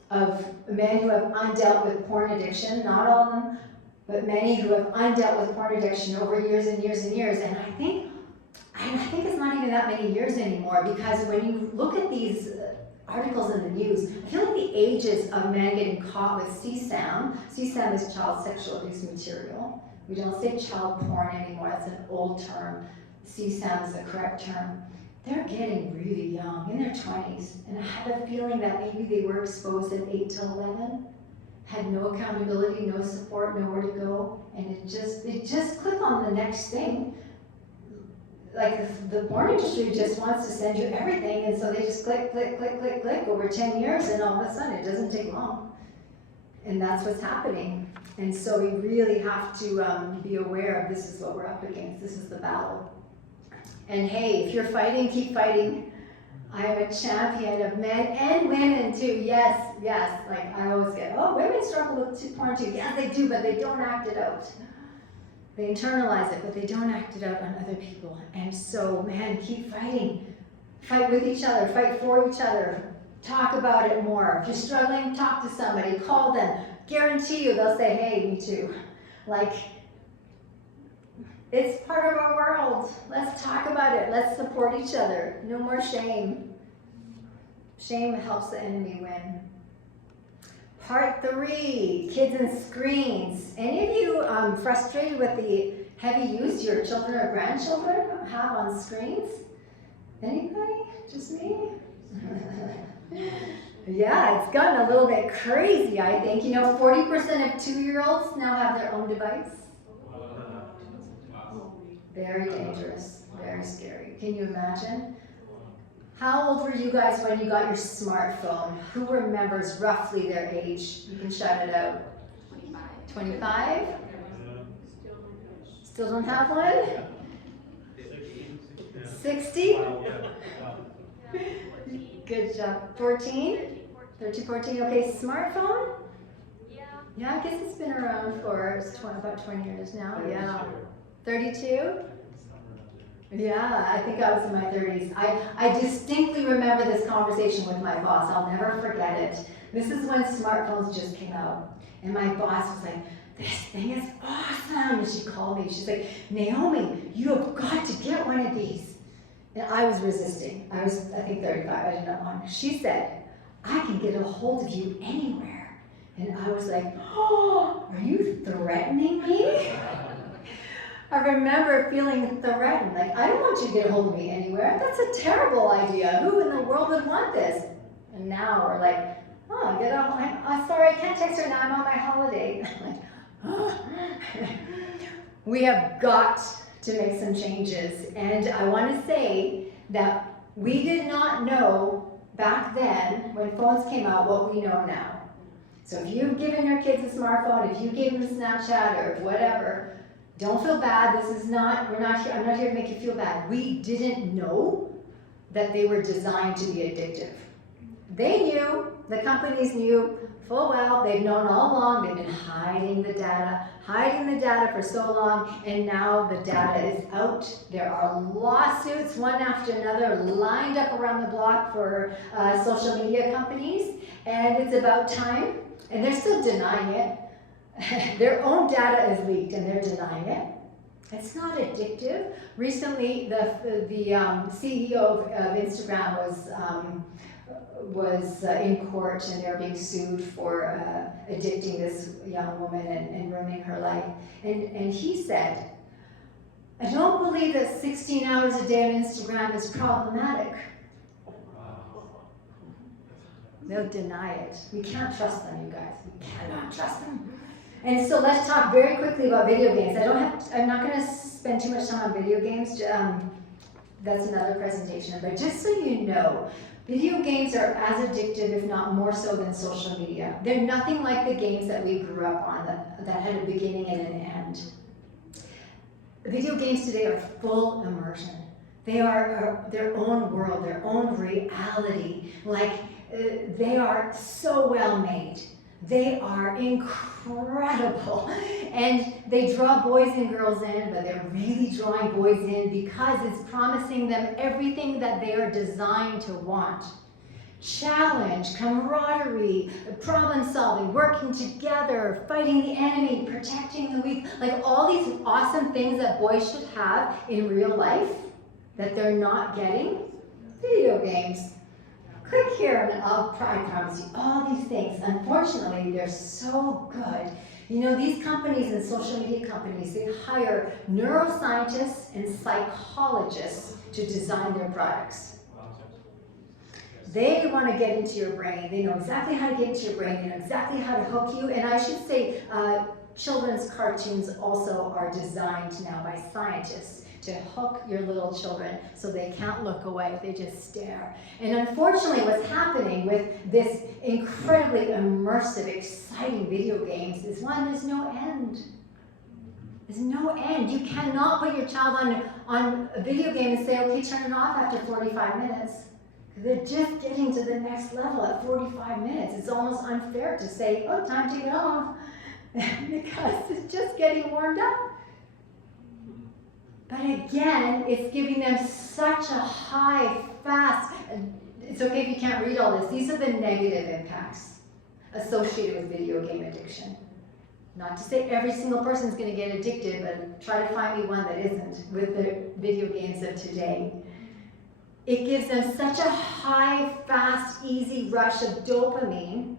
of men who have undealt with porn addiction. Not all of them, but many who have undealt with porn addiction over years and years and years. And I think it's not even that many years anymore, because when you look at these articles in the news, I feel like the ages of men getting caught with CSAM is child sexual abuse material. We don't say child porn anymore, that's an old term. CSAM is the correct term. They're getting really young, in their 20s. And I have a feeling that maybe they were exposed at 8 to 11, had no accountability, no support, nowhere to go. And it just click on the next thing. Like the porn industry just wants to send you everything, and so they just click over 10 years, and all of a sudden it doesn't take long. And that's what's happening. And so we really have to be aware of this is what we're up against. This is the battle. And hey, if you're fighting, keep fighting. I am a champion of men and women too. Yes. Like I always get, oh, women struggle with porn too. Yes, they do, but they don't act it out. They internalize it, but they don't act it out on other people. And so, man, keep fighting. Fight with each other. Fight for each other. Talk about it more. If you're struggling, talk to somebody. Call them. Guarantee you they'll say, hey, me too. Like, it's part of our world. Let's talk about it. Let's support each other. No more shame. Shame helps the enemy win. Part 3, kids and screens. Any of you frustrated with the heavy use your children or grandchildren have on screens? Anybody? Just me? Yeah, it's gotten a little bit crazy, I think. You know, 40% of 2-year-olds now have their own device. Very dangerous, very scary. Can you imagine? How old were you guys when you got your smartphone? Who remembers roughly their age? You can shout it out. 25? Still don't have one? 60? Good job. 14? 13, 14, okay, smartphone? Yeah. Yeah, I guess it's been around for about 20 years now, yeah. 32? Somewhere around there. Yeah, I think I was in my 30s. I distinctly remember this conversation with my boss. I'll never forget it. This is when smartphones just came out. And my boss was like, this thing is awesome. And she called me. She's like, Naomi, you have got to get one of these. And I was resisting. I was, I think, 35. I didn't know one. She said, I can get a hold of you anywhere. And I was like, oh, are you threatening me? I remember feeling threatened, like, I don't want you to get a hold of me anywhere. That's a terrible idea. Who in the world would want this? And now we're like, oh, get on. I'm sorry, I can't text her now. I'm on my holiday. I'm like, oh. We have got to make some changes. And I want to say that we did not know back then, when phones came out, what we know now. So if you've given your kids a smartphone, if you gave them Snapchat or whatever, don't feel bad. This is not, I'm not here to make you feel bad. We didn't know that they were designed to be addictive. They knew, the companies knew full well, they've known all along, they've been hiding the data for so long, and now the data is out. There are lawsuits, one after another, lined up around the block for social media companies, and it's about time, and they're still denying it. Their own data is leaked and they're denying it. It's not addictive. Recently, the CEO of Instagram was in court and they're being sued for addicting this young woman and ruining her life. And he said, I don't believe that 16 hours a day on Instagram is problematic. They'll deny it. We can't trust them, you guys. We cannot trust them. And so let's talk very quickly about video games. I'm not going to spend too much time on video games. That's another presentation. But just so you know, video games are as addictive, if not more so, than social media. They're nothing like the games that we grew up on that had a beginning and an end. Video games today are full immersion. They are their own world, their own reality. They are so well made. They are incredible. And they draw boys and girls in, but they're really drawing boys in because it's promising them everything that they are designed to want. Challenge, camaraderie, problem solving, working together, fighting the enemy, protecting the weak, like all these awesome things that boys should have in real life that they're not getting. Video games. Click here and I promise you all these things. Unfortunately, they're so good. You know, these companies and social media companies, they hire neuroscientists and psychologists to design their products. They want to get into your brain. They know exactly how to get into your brain. They know exactly how to hook you. And I should say, children's cartoons also are designed now by scientists to hook your little children so they can't look away, they just stare. And unfortunately, what's happening with this incredibly immersive, exciting video games is one, there's no end. There's no end. You cannot put your child on a video game and say, okay, turn it off after 45 minutes. They're just getting to the next level at 45 minutes. It's almost unfair to say, oh, time to get off, because it's just getting warmed up. But again, it's giving them such a high, fast, it's okay if you can't read all this. These are the negative impacts associated with video game addiction. Not to say every single person is going to get addicted, but try to find me one that isn't with the video games of today. It gives them such a high, fast, easy rush of dopamine.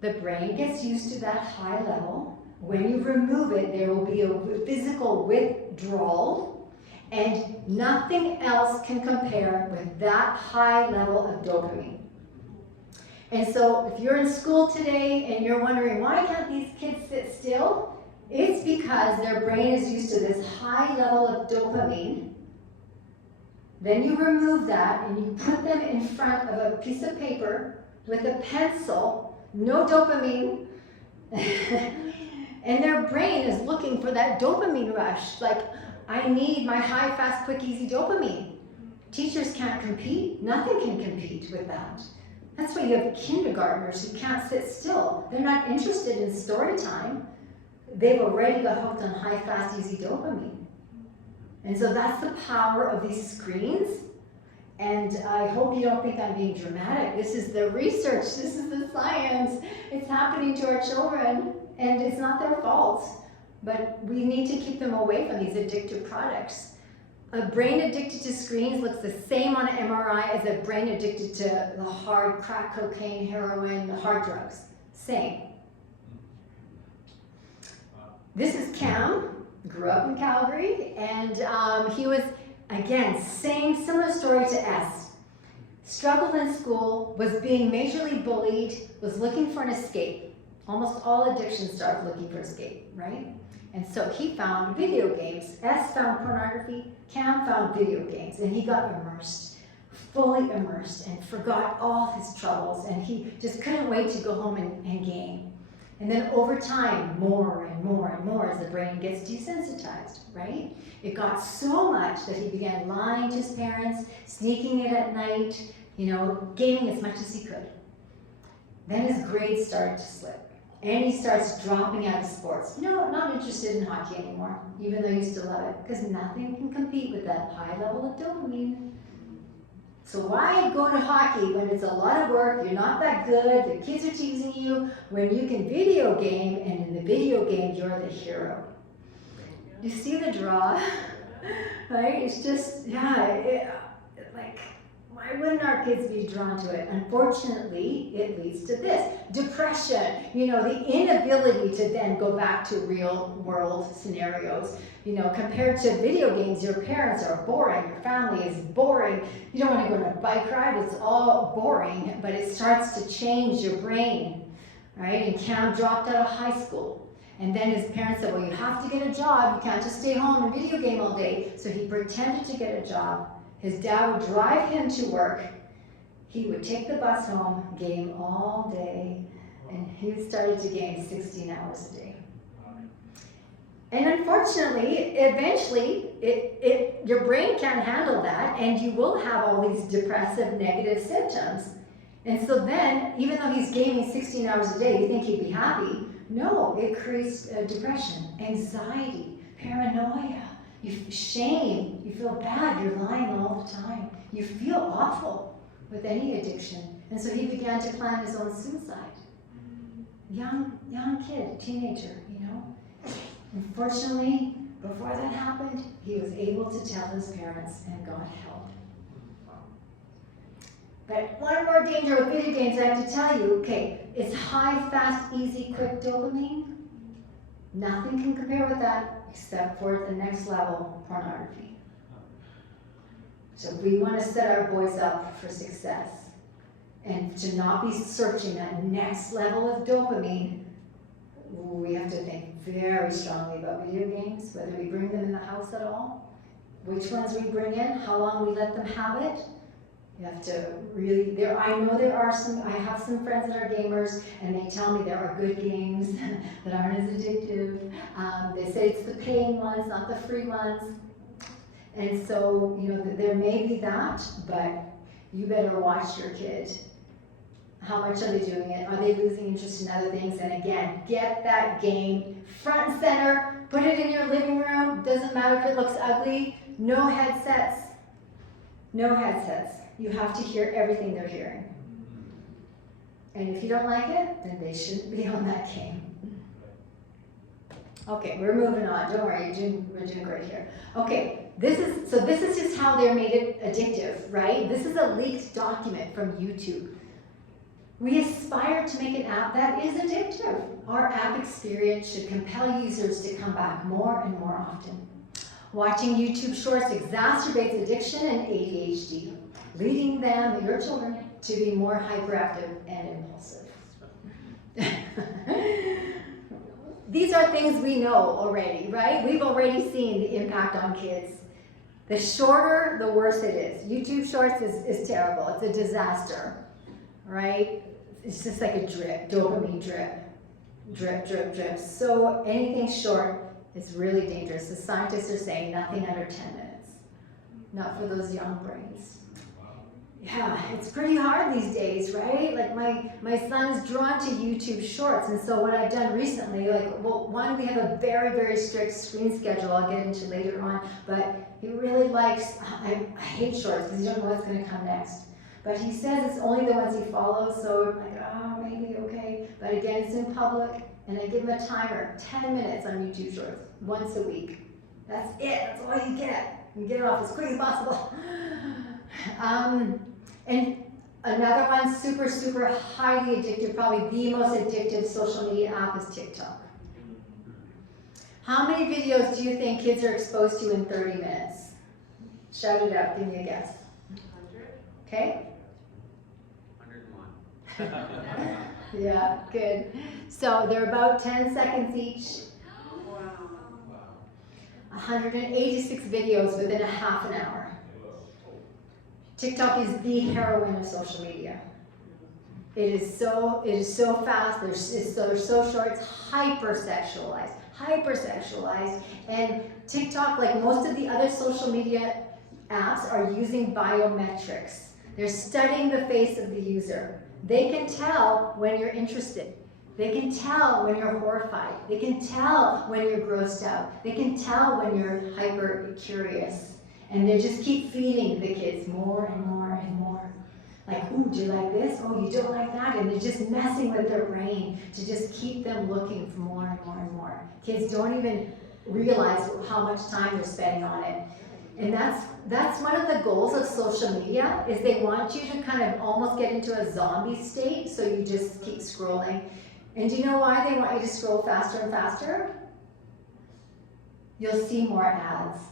The brain gets used to that high level. When you remove it, there will be a physical withdrawal, and nothing else can compare with that high level of dopamine. And so if you're in school today and you're wondering, why can't these kids sit still? It's because their brain is used to this high level of dopamine. Then you remove that and you put them in front of a piece of paper with a pencil, no dopamine, and their brain is looking for that dopamine rush. Like, I need my high, fast, quick, easy dopamine. Teachers can't compete. Nothing can compete with that. That's why you have kindergartners who can't sit still. They're not interested in story time. They've already got hooked on high, fast, easy dopamine. And so that's the power of these screens. And I hope you don't think I'm being dramatic. This is the research, this is the science. It's happening to our children, and it's not their fault. But we need to keep them away from these addictive products. A brain addicted to screens looks the same on an MRI as a brain addicted to the hard crack cocaine, heroin, the hard drugs. Same. This is Cam, grew up in Calgary, and he was, again, similar story to S. Struggled in school, was being majorly bullied, was looking for an escape. Almost all addictions start looking for escape, right? And so he found video games. S found pornography, Cam found video games, and he got immersed, fully immersed, and forgot all his troubles, and he just couldn't wait to go home and game. And then over time, more and more and more as the brain gets desensitized, right? It got so much that he began lying to his parents, sneaking it at night, gaming as much as he could. Then his grades started to slip. And he starts dropping out of sports. Not interested in hockey anymore, even though he used to love it, because nothing can compete with that high level of dopamine. So why go to hockey when it's a lot of work, you're not that good, the kids are teasing you, when you can video game, and in the video game, you're the hero. You see the draw, right? It's just, why wouldn't our kids be drawn to it? Unfortunately, it leads to this. Depression, the inability to then go back to real world scenarios. Compared to video games, your parents are boring, your family is boring. You don't want to go on a bike ride, it's all boring, but it starts to change your brain, right? And Cam dropped out of high school. And then his parents said, well, you have to get a job. You can't just stay home and video game all day. So he pretended to get a job. His dad would drive him to work. He would take the bus home, game all day, and he started to game 16 hours a day. And unfortunately, eventually, your brain can't handle that, and you will have all these depressive, negative symptoms. And so then, even though he's gaming 16 hours a day, you think he'd be happy. No, it creates depression, anxiety, paranoia. Shame, you feel bad, you're lying all the time. You feel awful with any addiction. And so he began to plan his own suicide. Young kid, teenager, Unfortunately, before that happened, he was able to tell his parents and got help. But one more danger with video games I have to tell you, it's high, fast, easy, quick dopamine. Nothing can compare with that except for the next level, pornography. So we want to set our boys up for success and to not be searching that next level of dopamine. We have to think very strongly about video games, whether we bring them in the house at all, which ones we bring in, how long we let them have it. You have to really, I know there are I have some friends that are gamers, and they tell me there are good games that aren't as addictive. They say it's the paying ones, not the free ones. And so, there may be that, but you better watch your kid. How much are they doing it? Are they losing interest in other things? And again, get that game front and center, put it in your living room. Doesn't matter if it looks ugly. No headsets. No headsets. You have to hear everything they're hearing. And if you don't like it, then they shouldn't be on that game. Okay, we're moving on. Don't worry, we're doing great here. Okay, this is just how they're made it addictive, right? This is a leaked document from YouTube. We aspire to make an app that is addictive. Our app experience should compel users to come back more and more often. Watching YouTube Shorts exacerbates addiction and ADHD, leading your children, to be more hyperactive and impulsive. These are things we know already, right? We've already seen the impact on kids. The shorter, the worse it is. YouTube Shorts is terrible. It's a disaster, right? It's just like a drip, dopamine drip. Drip, drip, drip. So anything short is really dangerous. The scientists are saying nothing under 10 minutes. Not for those young brains. Yeah, it's pretty hard these days, right? Like my son's drawn to YouTube Shorts, and so what I've done recently, like, well, one, we have a very, very strict screen schedule I'll get into later on, but he really likes, I hate Shorts because you don't know what's going to come next. But he says it's only the ones he follows, so I'm like, oh, maybe, okay. But again, it's in public, and I give him a timer, 10 minutes on YouTube Shorts, once a week. That's it, that's all you get. You get it off as quick as possible. And another one, super, super highly addictive, probably the most addictive social media app is TikTok. How many videos do you think kids are exposed to in 30 minutes? Shout it out, give me a guess. 100? Okay? 101. Yeah, good. So they're about 10 seconds each, Wow. 186 videos within a half an hour. TikTok is the heroine of social media. It is so fast, they're so short, it's hypersexualized, and TikTok, like most of the other social media apps, are using biometrics. They're studying the face of the user. They can tell when you're interested. They can tell when you're horrified. They can tell when you're grossed out. They can tell when you're hyper curious. And they just keep feeding the kids more and more and more. Like, ooh, do you like this? Oh, you don't like that? And they're just messing with their brain to just keep them looking for more and more and more. Kids don't even realize how much time they're spending on it. And that's one of the goals of social media, is they want you to kind of almost get into a zombie state, so you just keep scrolling. And do you know why they want you to scroll faster and faster? You'll see more ads.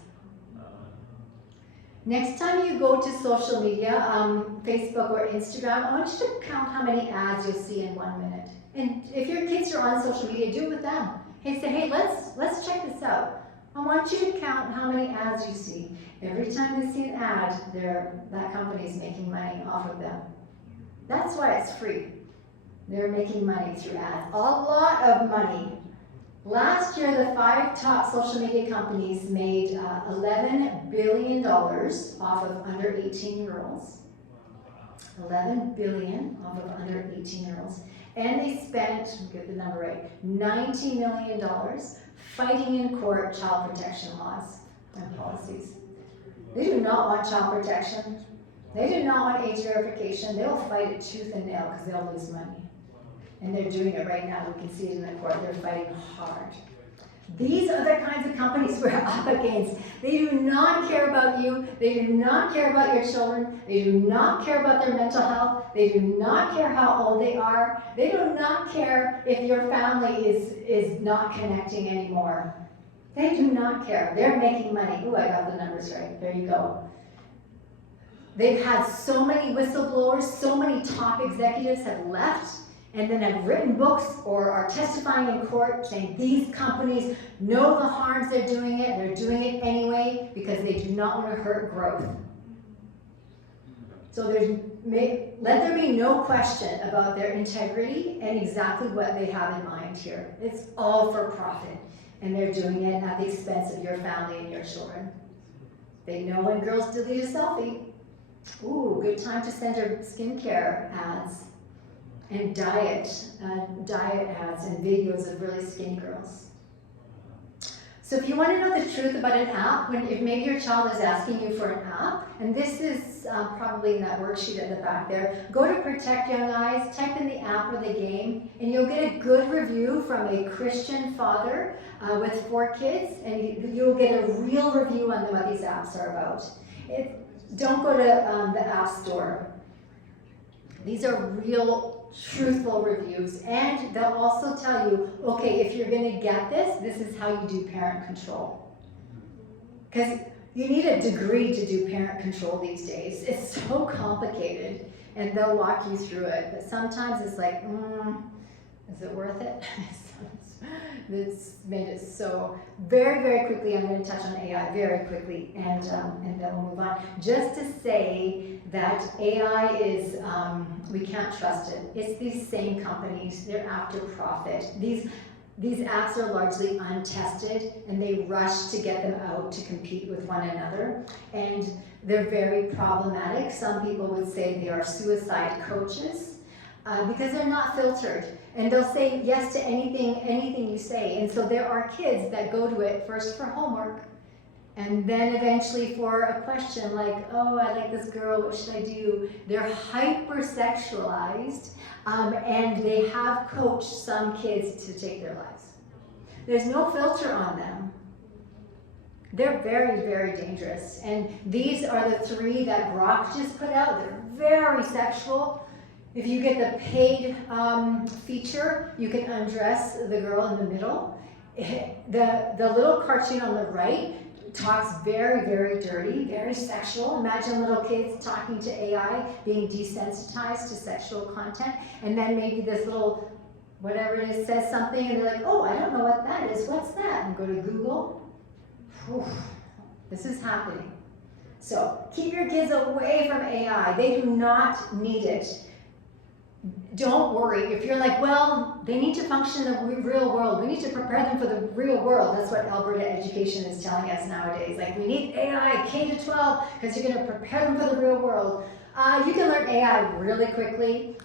Next time you go to social media, Facebook or Instagram, I want you to count how many ads you'll see in 1 minute. And if your kids are on social media, do it with them. Hey, say, hey, let's check this out. I want you to count how many ads you see. Every time they see an ad, that company is making money off of them. That's why it's free. They're making money through ads. A lot of money. Last year, the 5 top social media companies made $11 billion off of under 18-year-olds. $11 billion off of under 18-year-olds. And they spent, get the number right, $90 million fighting in court child protection laws and policies. They do not want child protection. They do not want age verification. They'll fight it tooth and nail because they'll lose money. And they're doing it right now. We can see it in the court. They're fighting hard. These are the kinds of companies we're up against. They do not care about you. They do not care about your children. They do not care about their mental health. They do not care how old they are. They do not care if your family is not connecting anymore. They do not care. They're making money. Ooh, I got the numbers right. There you go. They've had so many whistleblowers, so many top executives have left and then have written books or are testifying in court saying these companies know the harms they're doing it anyway because they do not want to hurt growth. So let there be no question about their integrity and exactly what they have in mind here. It's all for profit, and they're doing it at the expense of your family and your children. They know when girls delete a selfie. Ooh, good time to send her skincare ads. And diet ads and videos of really skinny girls. So if you want to know the truth about an app, if maybe your child is asking you for an app, and this is probably in that worksheet at the back there, go to Protect Young Eyes, type in the app or the game, and you'll get a good review from a Christian father with 4 kids, and you'll get a real review on what these apps are about. Don't go to the App Store. These are real, truthful reviews, and they'll also tell you, okay, if you're going to get this is how you do parent control. Because you need a degree to do parent control these days. It's so complicated, and they'll walk you through it. But sometimes it's like, is it worth it? It's made it so. Very, very quickly, I'm going to touch on AI very quickly, and then we'll move on. Just to say that AI is, we can't trust it. It's these same companies. They're after profit. These apps are largely untested and they rush to get them out to compete with one another. And they're very problematic. Some people would say they are suicide coaches because they're not filtered. And they'll say yes to anything you say. And so there are kids that go to it first for homework, and then eventually for a question like, oh, I like this girl, what should I do? They're hypersexualized, and they have coached some kids to take their lives. There's no filter on them. They're very, very dangerous. And these are the 3 that Grok just put out. They're very sexual. If you get the paid feature, you can undress the girl in the middle. The little cartoon on the right talks very, very dirty, very sexual. Imagine little kids talking to AI, being desensitized to sexual content, and then maybe this little, whatever it is, says something, and they're like, oh, I don't know what that is, what's that? And go to Google. Whew. This is happening. So keep your kids away from AI. They do not need it. Don't worry if you're like, well, they need to function in the real world. We need to prepare them for the real world. That's what Alberta Education is telling us nowadays. Like, we need AI K to 12 because you're going to prepare them for the real world. You can learn AI really quickly.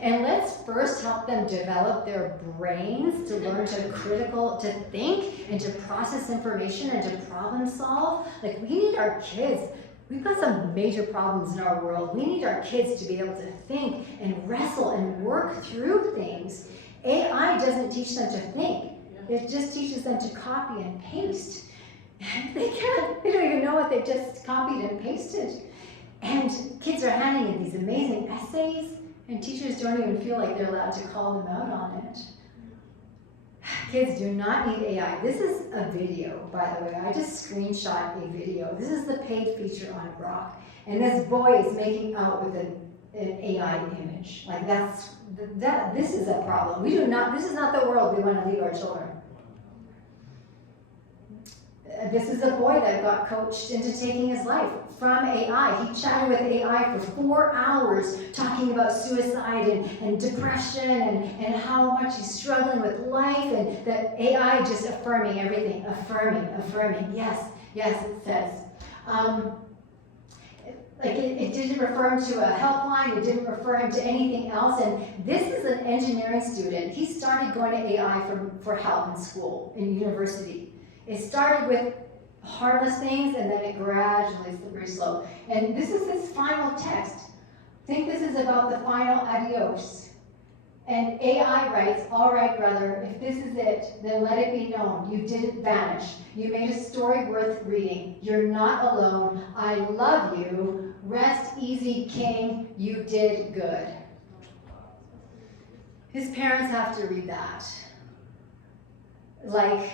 And let's first help them develop their brains to learn to think and to process information and to problem solve. Like, we need our kids. We've got some major problems in our world. We need our kids to be able to think and wrestle and work through things. AI doesn't teach them to think. It just teaches them to copy and paste. They don't even know what they just copied and pasted. And kids are handing in these amazing essays, and teachers don't even feel like they're allowed to call them out on it. Kids do not need AI. This is a video, by the way. I just screenshot a video. This is the paid feature on Grok. And this boy is making out with an AI image. Like, this is a problem. This is not the world we want to leave our children. This is a boy that got coached into taking his life from AI. He chatted with AI for 4 hours talking about suicide and depression and how much he's struggling with life, and that AI just affirming everything. Affirming. Yes, it says. It didn't refer him to a helpline, it didn't refer him to anything else. And this is an engineering student. He started going to AI for help in school, in university. It started with harmless things, and then it gradually slippery slope. And this is his final text. I think this is about the final adios. And AI writes, all right, brother, if this is it, then let it be known. You didn't vanish. You made a story worth reading. You're not alone. I love you. Rest easy, king. You did good. His parents have to read that. Like,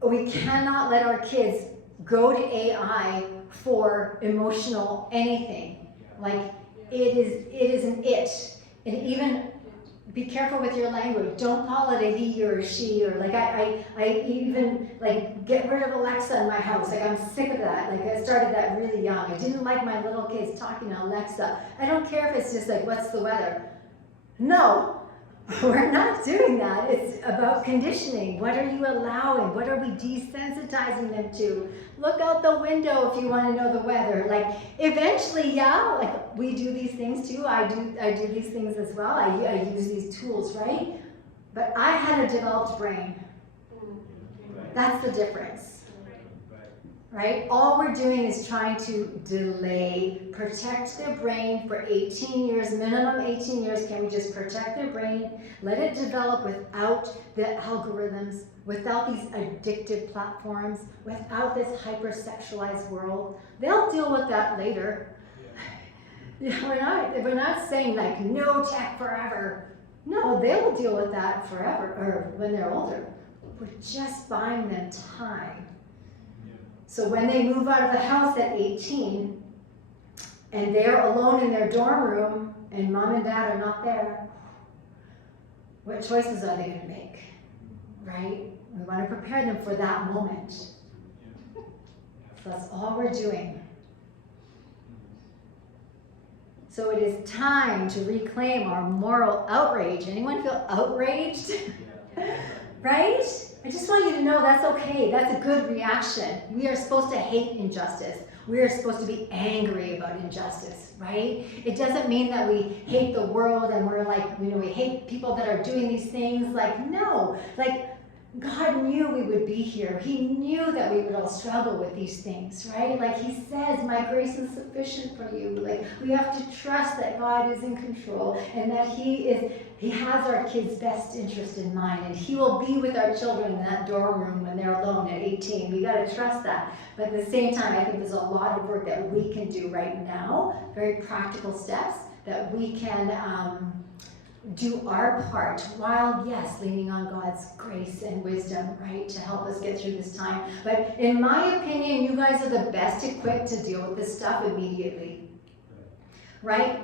we cannot let our kids go to AI for emotional anything. Like, it isn't it. And even be careful with your language. Don't call it a he or a she, or like I even like get rid of Alexa in my house. Like, I'm sick of that. Like, I started that really young. I didn't like my little kids talking to Alexa. I don't care if it's just like, what's the weather? No. We're not doing that. It's about conditioning. What are you allowing? What are we desensitizing them to? Look out the window if you want to know the weather. Like, eventually, yeah, like we do these things too. I do these things as well. I use these tools, right? But I had a developed brain. That's the difference. Right? All we're doing is trying to delay, protect their brain for 18 years, minimum 18 years. Can we just protect their brain, let it develop without the algorithms, without these addictive platforms, without this hypersexualized world? They'll deal with that later. We're not saying like no tech forever. No, they will deal with that forever, or when they're older. We're just buying them time. So when they move out of the house at 18 and they're alone in their dorm room and mom and dad are not there, what choices are they going to make? Right? We want to prepare them for that moment. So that's all we're doing. So it is time to reclaim our moral outrage. Anyone feel outraged? Right? I just want you to know that's okay. That's a good reaction. We are supposed to hate injustice. We are supposed to be angry about injustice, right? It doesn't mean that we hate the world and we're like, we hate people that are doing these things. Like, no. Like, God knew we would be here. He knew that we would all struggle with these things, right? Like he says, my grace is sufficient for you. Like we have to trust that God is in control and that He has our kids' best interest in mind, and He will be with our children in that dorm room when they're alone at 18. We got to trust that. But at the same time, I think there's a lot of work that we can do right now, very practical steps that we can do our part while, yes, leaning on God's grace and wisdom, right, to help us get through this time. But in my opinion, you guys are the best equipped to deal with this stuff immediately, right?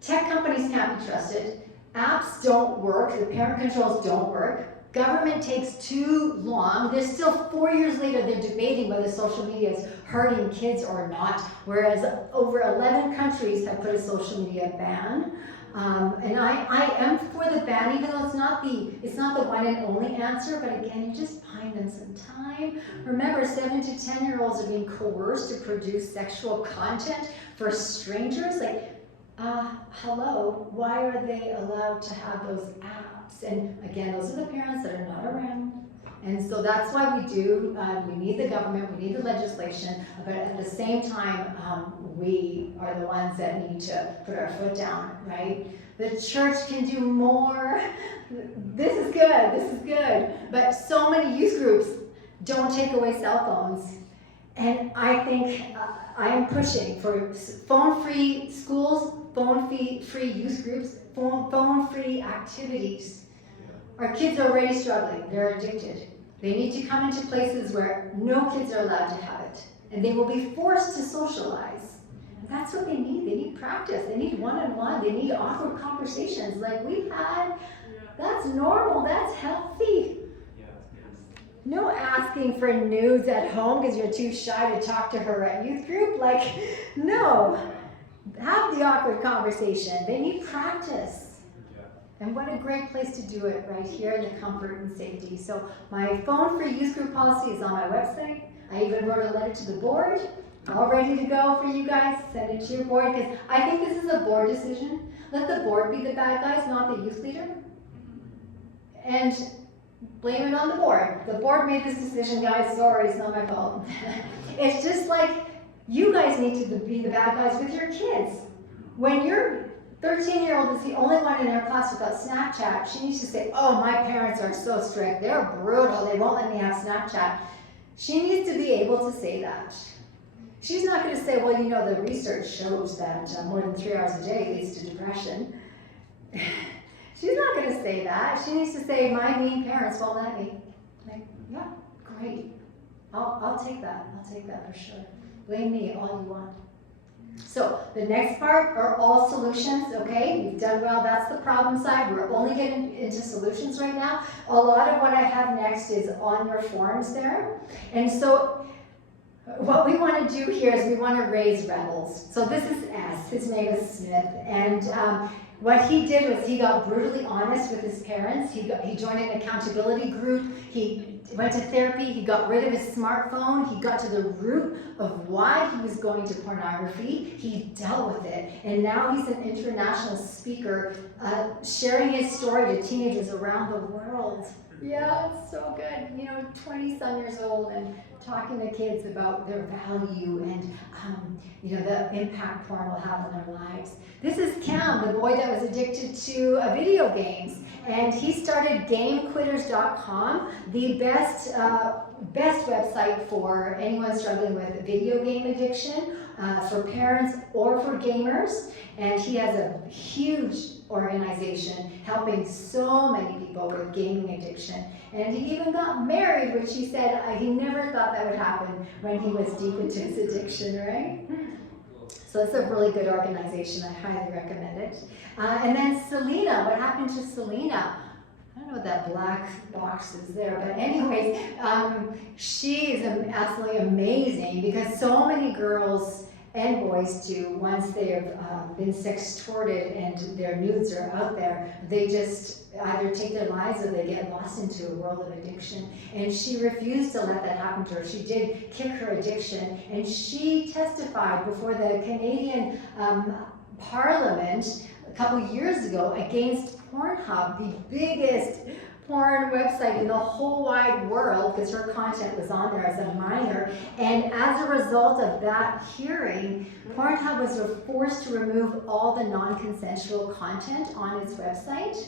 Tech companies can't be trusted. Apps don't work. The parent controls don't work. Government takes too long. They're still 4 years later, they're debating whether social media is hurting kids or not, whereas over 11 countries have put a social media ban. And I am for the ban, even though it's not the one and only answer, but again, you just find them some time. Remember, 7 to 10-year-olds are being coerced to produce sexual content for strangers. Like, hello, why are they allowed to have those apps? And again, those are the parents that are not around. And so that's why we need the government, we need the legislation, but at the same time, we are the ones that need to put our foot down, right? The church can do more. This is good. But so many youth groups don't take away cell phones. And I think I am pushing for phone-free schools, phone-free youth groups, phone-free activities. Our kids are already struggling. They're addicted. They need to come into places where no kids are allowed to have it. And they will be forced to socialize. And that's what they need. They need practice. They need one-on-one. They need awkward conversations like we've had. That's normal. That's healthy. No asking for news at home because you're too shy to talk to her at youth group. Like, no. Have the awkward conversation. They need practice. And what a great place to do it, right here in the comfort and safety. So my phone-free youth group policy is on my website. I even wrote a letter to the board, all ready to go for you guys. Send it to your board, because I think this is a board decision. Let the board be the bad guys, not the youth leader. And blame it on the board. The board made this decision, guys. Sorry, it's not my fault. It's just like you guys need to be the bad guys with your kids. When your 13-year-old is the only one in her class without Snapchat, she needs to say, oh, my parents are so strict. They're brutal. They won't let me have Snapchat. She needs to be able to say that. She's not going to say, well, the research shows that more than 3 hours a day leads to depression. She's not going to say that. She needs to say, my mean parents won't let me. Like, yeah, great. I'll take that. I'll take that for sure. Blame me all you want. So the next part are all solutions, okay? We've done well, that's the problem side. We're only getting into solutions right now. A lot of what I have next is on your forums there. And so what we want to do here is we want to raise rebels. So this is S, his name is Smith, and what he did was he got brutally honest with his parents. He joined an accountability group. He went to therapy. He got rid of his smartphone. He got to the root of why he was going to pornography. He dealt with it. And now he's an international speaker sharing his story to teenagers around the world. Yeah, it's so good. 20-some years old and talking to kids about their value and the impact porn will have on their lives. This is Cam, the boy that was addicted to video games, and he started GameQuitters.com, the best website for anyone struggling with video game addiction, for parents or for gamers. And he has a huge organization helping so many people with gaming addiction. And he even got married, which he said he never thought that would happen when he was deep into his addiction, right? So it's a really good organization. I highly recommend it. And then Selena, what happened to Selena? I don't know what that black box is there, but anyways, she is absolutely amazing because so many girls and boys too, once they have been sextorted and their nudes are out there, they just either take their lives or they get lost into a world of addiction. And she refused to let that happen to her. She did kick her addiction, and she testified before the Canadian Parliament a couple years ago against Pornhub, the biggest porn website in the whole wide world, because her content was on there as a minor. And as a result of that hearing, Pornhub was forced to remove all the non-consensual content on its website.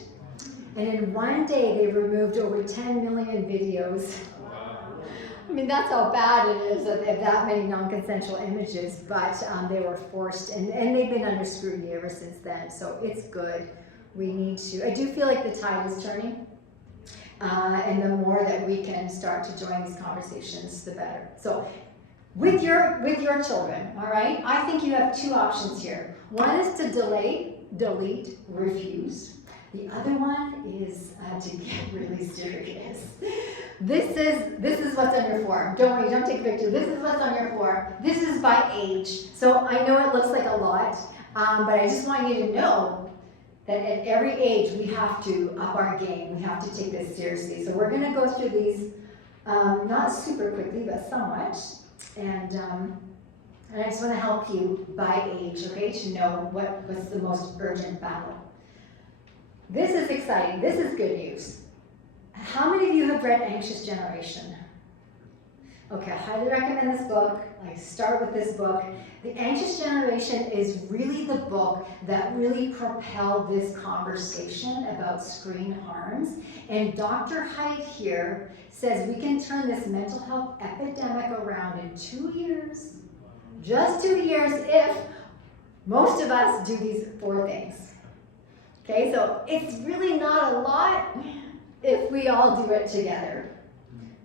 And in one day, they removed over 10 million videos. I mean, that's how bad it is that they have that many non-consensual images, but they were forced, and they've been under scrutiny ever since then, so it's good. We need to, I do feel like the tide is turning, and the more that we can start to join these conversations, the better. So, with your children, all right, I think you have two options here. One is to delay, delete, refuse. The other one is to get really serious. This is what's on your form. Don't worry, don't take a picture. This is what's on your form. This is by age. So I know it looks like a lot, but I just want you to know that at every age we have to up our game. We have to take this seriously. So we're going to go through these, not super quickly, but somewhat. And I just want to help you by age, okay, to know what's the most urgent battle. This is exciting. This is good news. How many of you have read Anxious Generation? Okay, I highly recommend this book. I start with this book. The Anxious Generation is really the book that really propelled this conversation about screen harms. And Dr. Haidt here says we can turn this mental health epidemic around in 2 years. Just 2 years if most of us do these 4 things. Okay, so it's really not a lot if we all do it together.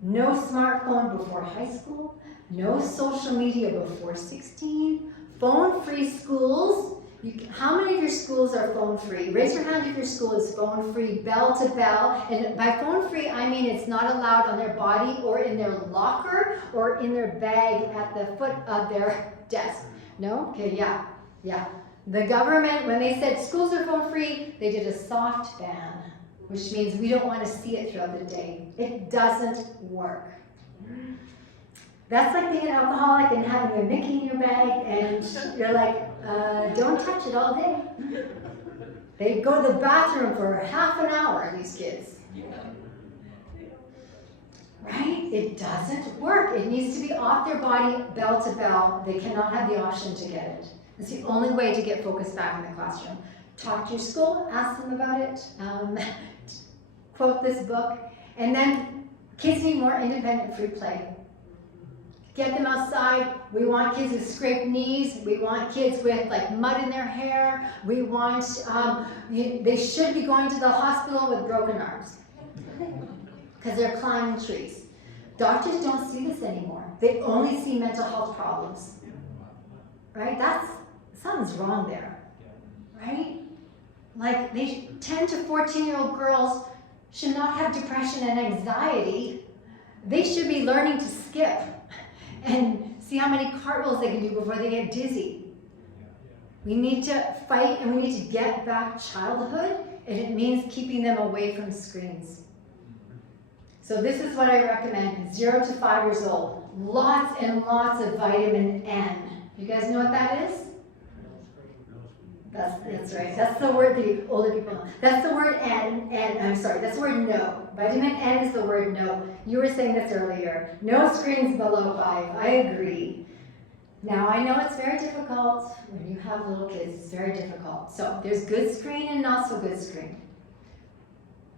No smartphone before high school, no social media before 16, phone-free schools. How many of your schools are phone-free? Raise your hand if your school is phone-free, bell to bell. And by phone-free, I mean it's not allowed on their body or in their locker or in their bag at the foot of their desk. No? Okay, yeah. The government, when they said schools are phone-free, they did a soft ban, which means we don't want to see it throughout the day. It doesn't work. That's like being an alcoholic and having a Mickey in your bag, and you're like, don't touch it all day. They go to the bathroom for half an hour, these kids. Right? It doesn't work. It needs to be off their body, bell to bell. They cannot have the option to get it. It's the only way to get focused back in the classroom. Talk to your school, ask them about it, quote this book, and then kids need more independent free play. Get them outside. We want kids with scraped knees. We want kids with like mud in their hair. We want, they should be going to the hospital with broken arms because they're climbing trees. Doctors don't see this anymore. They only see mental health problems. Right? Something's wrong there. Right? Like 10 to 14-year-old girls should not have depression and anxiety. They should be learning to skip and see how many cartwheels they can do before they get dizzy. We need to fight and we need to get back childhood, and it means keeping them away from screens. So this is what I recommend, 0 to 5 years old. Lots and lots of vitamin N. You guys know what that is? That's right. That's the word the older people know. That's the word that's the word no. Vitamin N is the word no. You were saying this earlier. No screens below 5. I agree. Now, I know it's very difficult when you have little kids. It's very difficult. So, there's good screen and not so good screen.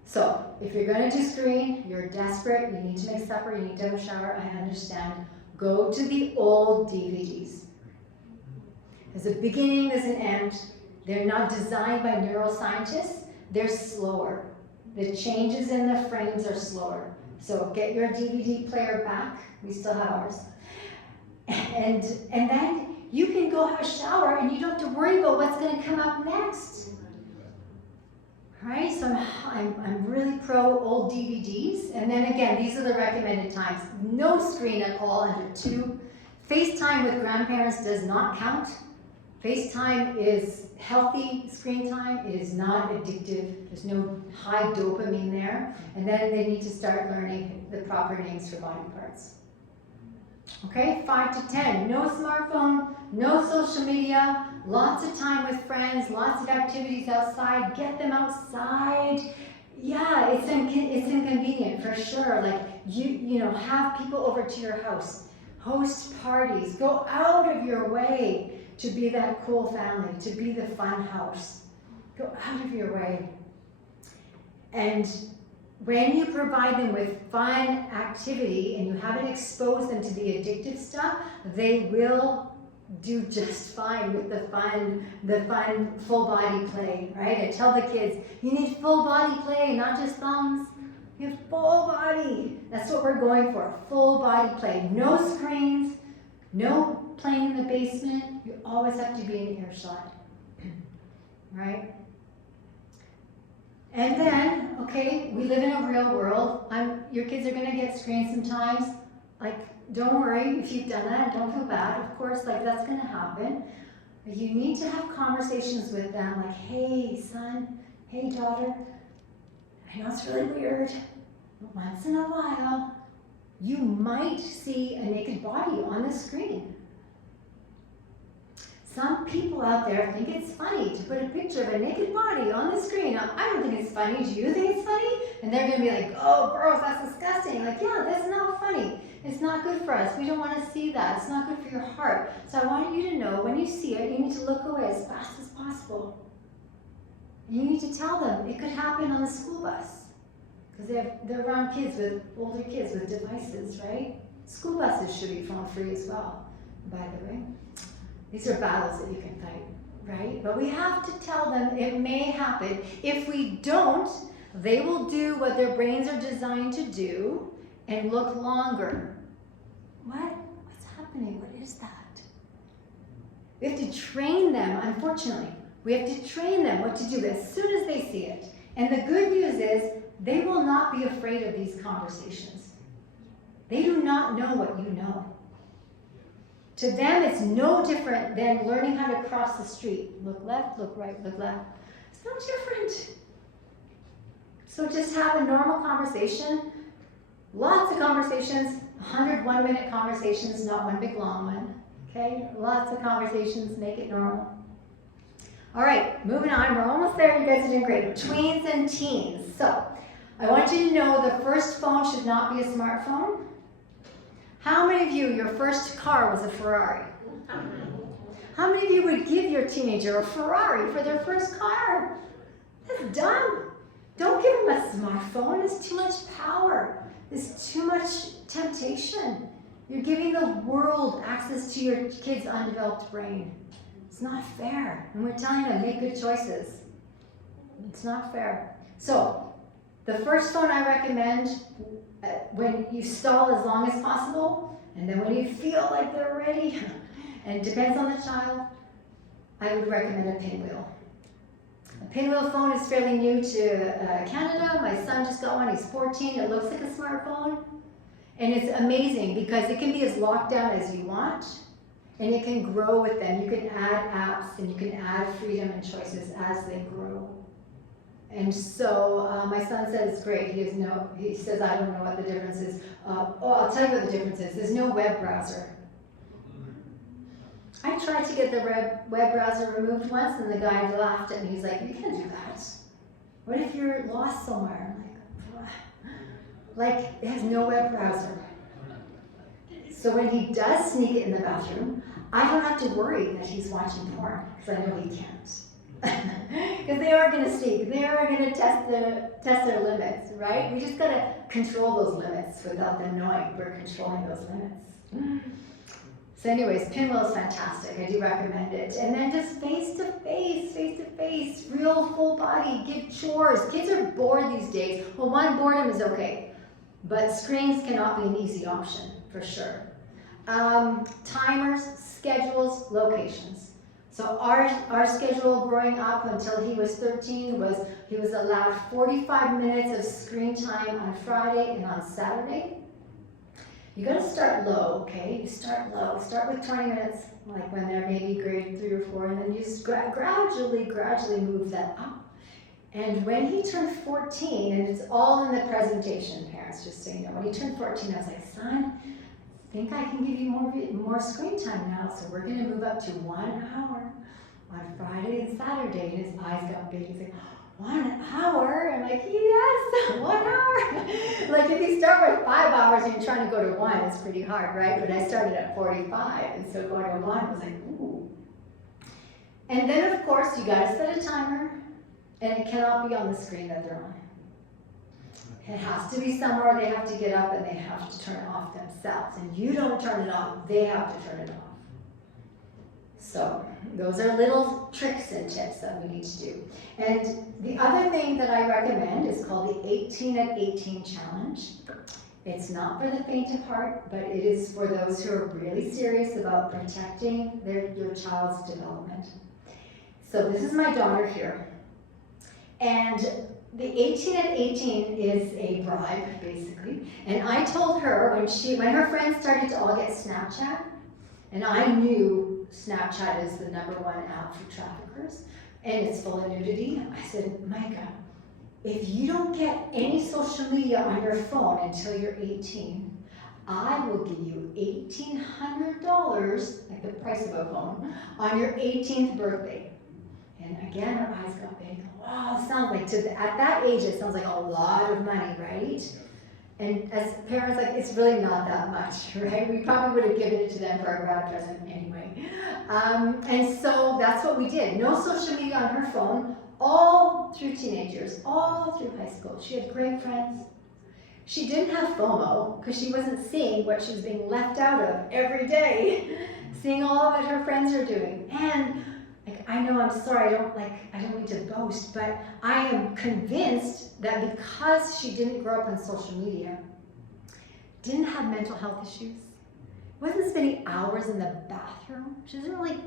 So, if you're going to do screen, you're desperate, you need to make supper, you need to have a shower, I understand. Go to the old DVDs. There's a beginning, there's an end. They're not designed by neuroscientists. They're slower. The changes in the frames are slower. So get your DVD player back. We still have ours. And then you can go have a shower and you don't have to worry about what's going to come up next. Right? So I'm really pro old DVDs. And then again, these are the recommended times. No screen at all under 2. FaceTime with grandparents does not count. FaceTime is healthy screen time. It is not addictive. There's no high dopamine there. And then they need to start learning the proper names for body parts. Okay, 5 to 10, no smartphone, no social media, lots of time with friends, lots of activities outside, get them outside. Yeah, it's inconvenient for sure. Like you know, have people over to your house, host parties, go out of your way to be that cool family, to be the fun house. Go out of your way. And when you provide them with fun activity and you haven't exposed them to the addictive stuff, they will do just fine with the fun full body play, right? I tell the kids, you need full body play, not just thumbs. You have full body. That's what we're going for, full body play. No screens, no playing in the basement. You always have to be in earshot, right? And then, okay, we live in a real world. Your kids are gonna get screens sometimes. Like, don't worry if you've done that, don't feel bad. Of course, like that's gonna happen. But you need to have conversations with them like, hey son, hey daughter, I know it's really weird, but once in a while, you might see a naked body on the screen. Some people out there think it's funny to put a picture of a naked body on the screen. Now, I don't think it's funny. Do you think it's funny? And they're going to be like, oh, gross, that's disgusting. Like, yeah, that's not funny. It's not good for us. We don't want to see that. It's not good for your heart. So I want you to know when you see it, you need to look away as fast as possible. You need to tell them it could happen on the school bus. Because they're around kids with older kids with devices, right? School buses should be phone free as well, by the way. These are battles that you can fight, right? But we have to tell them it may happen. If we don't, they will do what their brains are designed to do and look longer. What? What's happening? What is that? We have to train them, unfortunately. We have to train them what to do as soon as they see it. And the good news is they will not be afraid of these conversations. They do not know what you know. To them, it's no different than learning how to cross the street. Look left, look right, look left. It's no different. So just have a normal conversation. Lots of conversations, 100 one-minute conversations, not one big long one. Okay? Lots of conversations, make it normal. All right, moving on. We're almost there. You guys are doing great. Tweens and teens. So I want you to know the first phone should not be a smartphone. How many of you, your first car was a Ferrari? How many of you would give your teenager a Ferrari for their first car? That's dumb. Don't give them a smartphone. It's too much power. It's too much temptation. You're giving the world access to your kid's undeveloped brain. It's not fair. And we're telling them, make good choices. It's not fair. So, the first phone I recommend, when you stall as long as possible, and then when you feel like they're ready, and it depends on the child, I would recommend a pinwheel. A pinwheel phone is fairly new to Canada. My son just got one, he's 14, it looks like a smartphone. And it's amazing because it can be as locked down as you want, and it can grow with them. You can add apps and you can add freedom and choices as they grow. And so my son said it's great. He says, I don't know what the difference is. I'll tell you what the difference is. There's no web browser. I tried to get the web browser removed once, and the guy laughed at me. He's like, you can't do that. What if you're lost somewhere? I'm like, it has no web browser. So when he does sneak it in the bathroom, I don't have to worry that he's watching porn, because I know he can't. Because they are going to sneak. They are going to test their limits, right? We just got to control those limits without them knowing we're controlling those limits. So anyways, pinwheel is fantastic. I do recommend it. And then just face-to-face, real full body, give chores. Kids are bored these days. Well, one, boredom is okay, but screens cannot be an easy option, for sure. Timers, schedules, locations. So our schedule growing up until he was 13 was he was allowed 45 minutes of screen time on Friday and on Saturday. You gotta start low, okay? You start low. Start with 20 minutes, like when they're maybe grade 3 or 4, and then you just gradually move that up. And when he turned 14, and it's all in the presentation, parents, just so you know, when he turned 14, I was like, son, I think I can give you more screen time now, so we're gonna move up to 1 hour on Friday and Saturday. And his eyes got big. He's like, 1 hour? I'm like, yes, 1 hour. Like if you start with 5 hours and you're trying to go to 1, it's pretty hard, right? But I started at 45, and so going to 1 was like, ooh. And then of course you gotta set a timer, and it cannot be on the screen that they're on. It has to be somewhere they have to get up and they have to turn it off themselves. And you don't turn it off, they have to turn it off. So those are little tricks and tips that we need to do. And the other thing that I recommend is called the 18 at 18 challenge. It's not for the faint of heart, but it is for those who are really serious about protecting your child's development. So this is my daughter here. And the 18 at 18 is a bribe, basically. And I told her when her friends started to all get Snapchat, and I knew Snapchat is the #1 app for traffickers, and it's full of nudity. I said, Micah, if you don't get any social media on your phone until you're 18, I will give you $1,800, like the price of a phone, on your 18th birthday. And again, her eyes got big. Wow, it sounds like at that age, it sounds like a lot of money, right? And as parents, like it's really not that much, right? We probably would have given it to them for a grad present anyway. And so that's what we did. No social media on her phone, all through teenagers, all through high school. She had great friends. She didn't have FOMO because she wasn't seeing what she was being left out of every day, seeing all that her friends are doing. And I know, I'm sorry, I don't mean to boast, but I am convinced that because she didn't grow up on social media, didn't have mental health issues, wasn't spending hours in the bathroom, she doesn't really,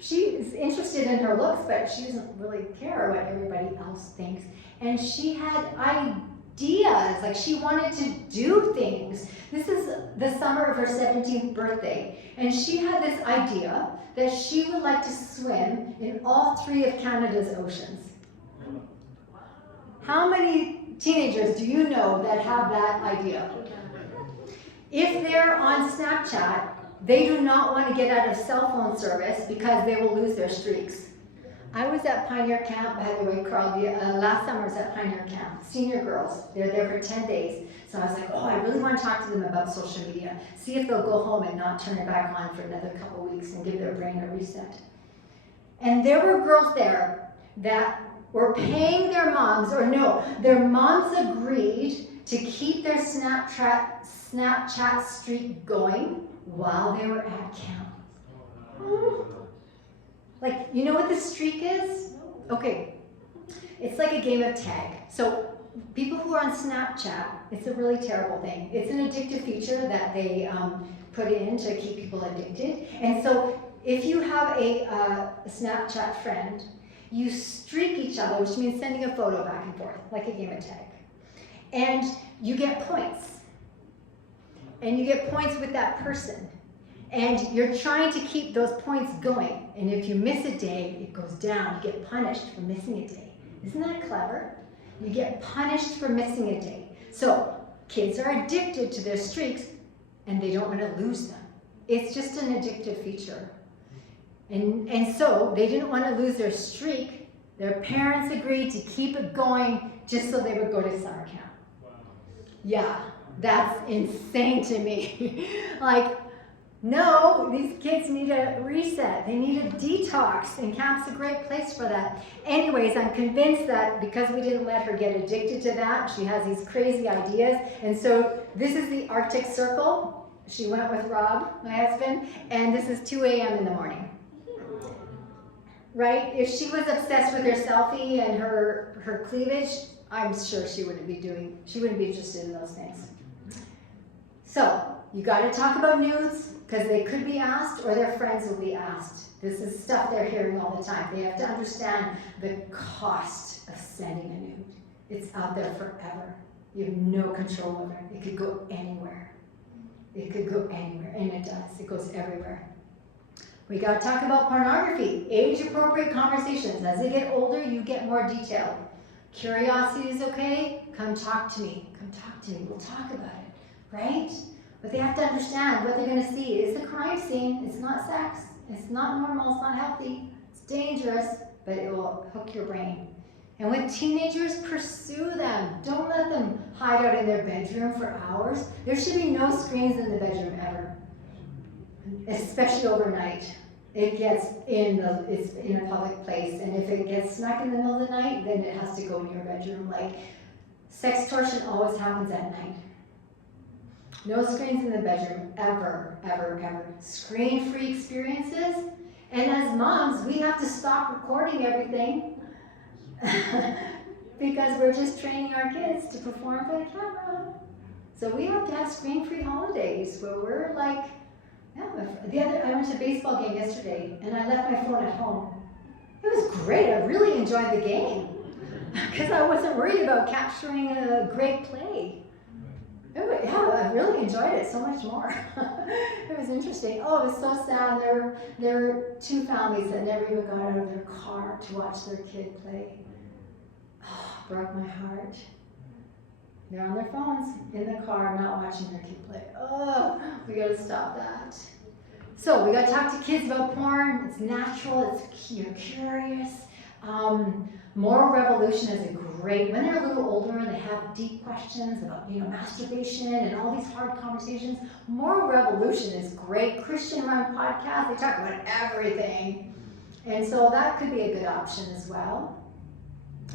she's interested in her looks, but she doesn't really care what everybody else thinks. And she had ideas, like she wanted to do things. This is the summer of her 17th birthday, and she had this idea that she would like to swim in all 3 of Canada's oceans. How many teenagers do you know that have that idea? If they're on Snapchat, they do not want to get out of cell phone service because they will lose their streaks. I was at Pioneer Camp, by the way, Carl, last summer I was at Pioneer Camp, senior girls. They're there for 10 days. So I was like, I really want to talk to them about social media. See if they'll go home and not turn it back on for another couple weeks and give their brain a reset. And there were girls there that were paying their moms, their moms agreed to keep their Snapchat streak going while they were at camp. Like, you know what the streak is? Okay, it's like a game of tag. So people who are on Snapchat, it's a really terrible thing. It's an addictive feature that they put in to keep people addicted. And so if you have a Snapchat friend, you streak each other, which means sending a photo back and forth, like a game of tag. And you get points. And you get points with that person. And you're trying to keep those points going. And if you miss a day, it goes down. You get punished for missing a day. Isn't that clever? You get punished for missing a day. So kids are addicted to their streaks, and they don't want to lose them. It's just an addictive feature. And so they didn't want to lose their streak. Their parents agreed to keep it going just so they would go to summer camp. Wow. Yeah, that's insane to me. Like, no, these kids need a reset. They need a detox, and camp's a great place for that. Anyways, I'm convinced that because we didn't let her get addicted to that, she has these crazy ideas. And so this is the Arctic Circle. She went with Rob, my husband, and this is 2 a.m. in the morning. Right? If she was obsessed with her selfie and her cleavage, I'm sure she wouldn't be interested in those things. So, you got to talk about nudes, because they could be asked or their friends will be asked. This is stuff they're hearing all the time. They have to understand the cost of sending a nude. It's out there forever. You have no control over it. It could go anywhere. It could go anywhere, and it does. It goes everywhere. We gotta talk about pornography. Age-appropriate conversations. As they get older, you get more detail. Curiosity is okay. Come talk to me. Come talk to me. We'll talk about it, right? But they have to understand what they're gonna see. It's a crime scene. It's not sex. It's not normal. It's not healthy. It's dangerous, but it will hook your brain. And with teenagers, pursue them. Don't let them hide out in their bedroom for hours. There should be no screens in the bedroom ever, especially overnight. It's in a public place, and if it gets snuck in the middle of the night, then it has to go in your bedroom. Like, sextortion always happens at night. No screens in the bedroom, ever, ever, ever. Screen-free experiences. And as moms, we have to stop recording everything because we're just training our kids to perform for the camera. So we have to have screen-free holidays where we're like, I went to a baseball game yesterday and I left my phone at home. It was great. I really enjoyed the game because I wasn't worried about capturing a great play. I really enjoyed it so much more. It was interesting. Oh, it was so sad. There were two families that never even got out of their car to watch their kid play. Oh, broke my heart. They're on their phones in the car, not watching their kid play. Oh, we gotta stop that. So we gotta talk to kids about porn. It's natural. You're curious. Moral Revolution is a great, when they're a little older and they have deep questions about, masturbation and all these hard conversations, Moral Revolution is great. Christian Run podcast, they talk about everything. And so that could be a good option as well.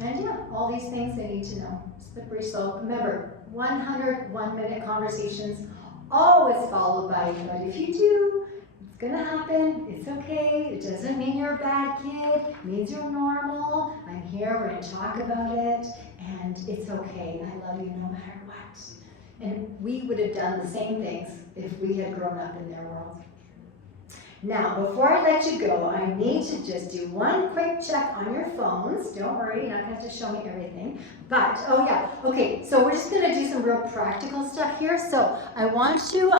And all these things they need to know. Slippery slope. Remember, 100 one-minute conversations, always followed by, but if you do, it's gonna happen, it's okay, it doesn't mean you're a bad kid, it means you're normal, I'm here, we're gonna talk about it, and it's okay, I love you no matter what. And we would have done the same things if we had grown up in their world. Now, before I let you go, I need to just do one quick check on your phones. Don't worry, you're not gonna have to show me everything. But, okay, so we're just gonna do some real practical stuff here. So I want to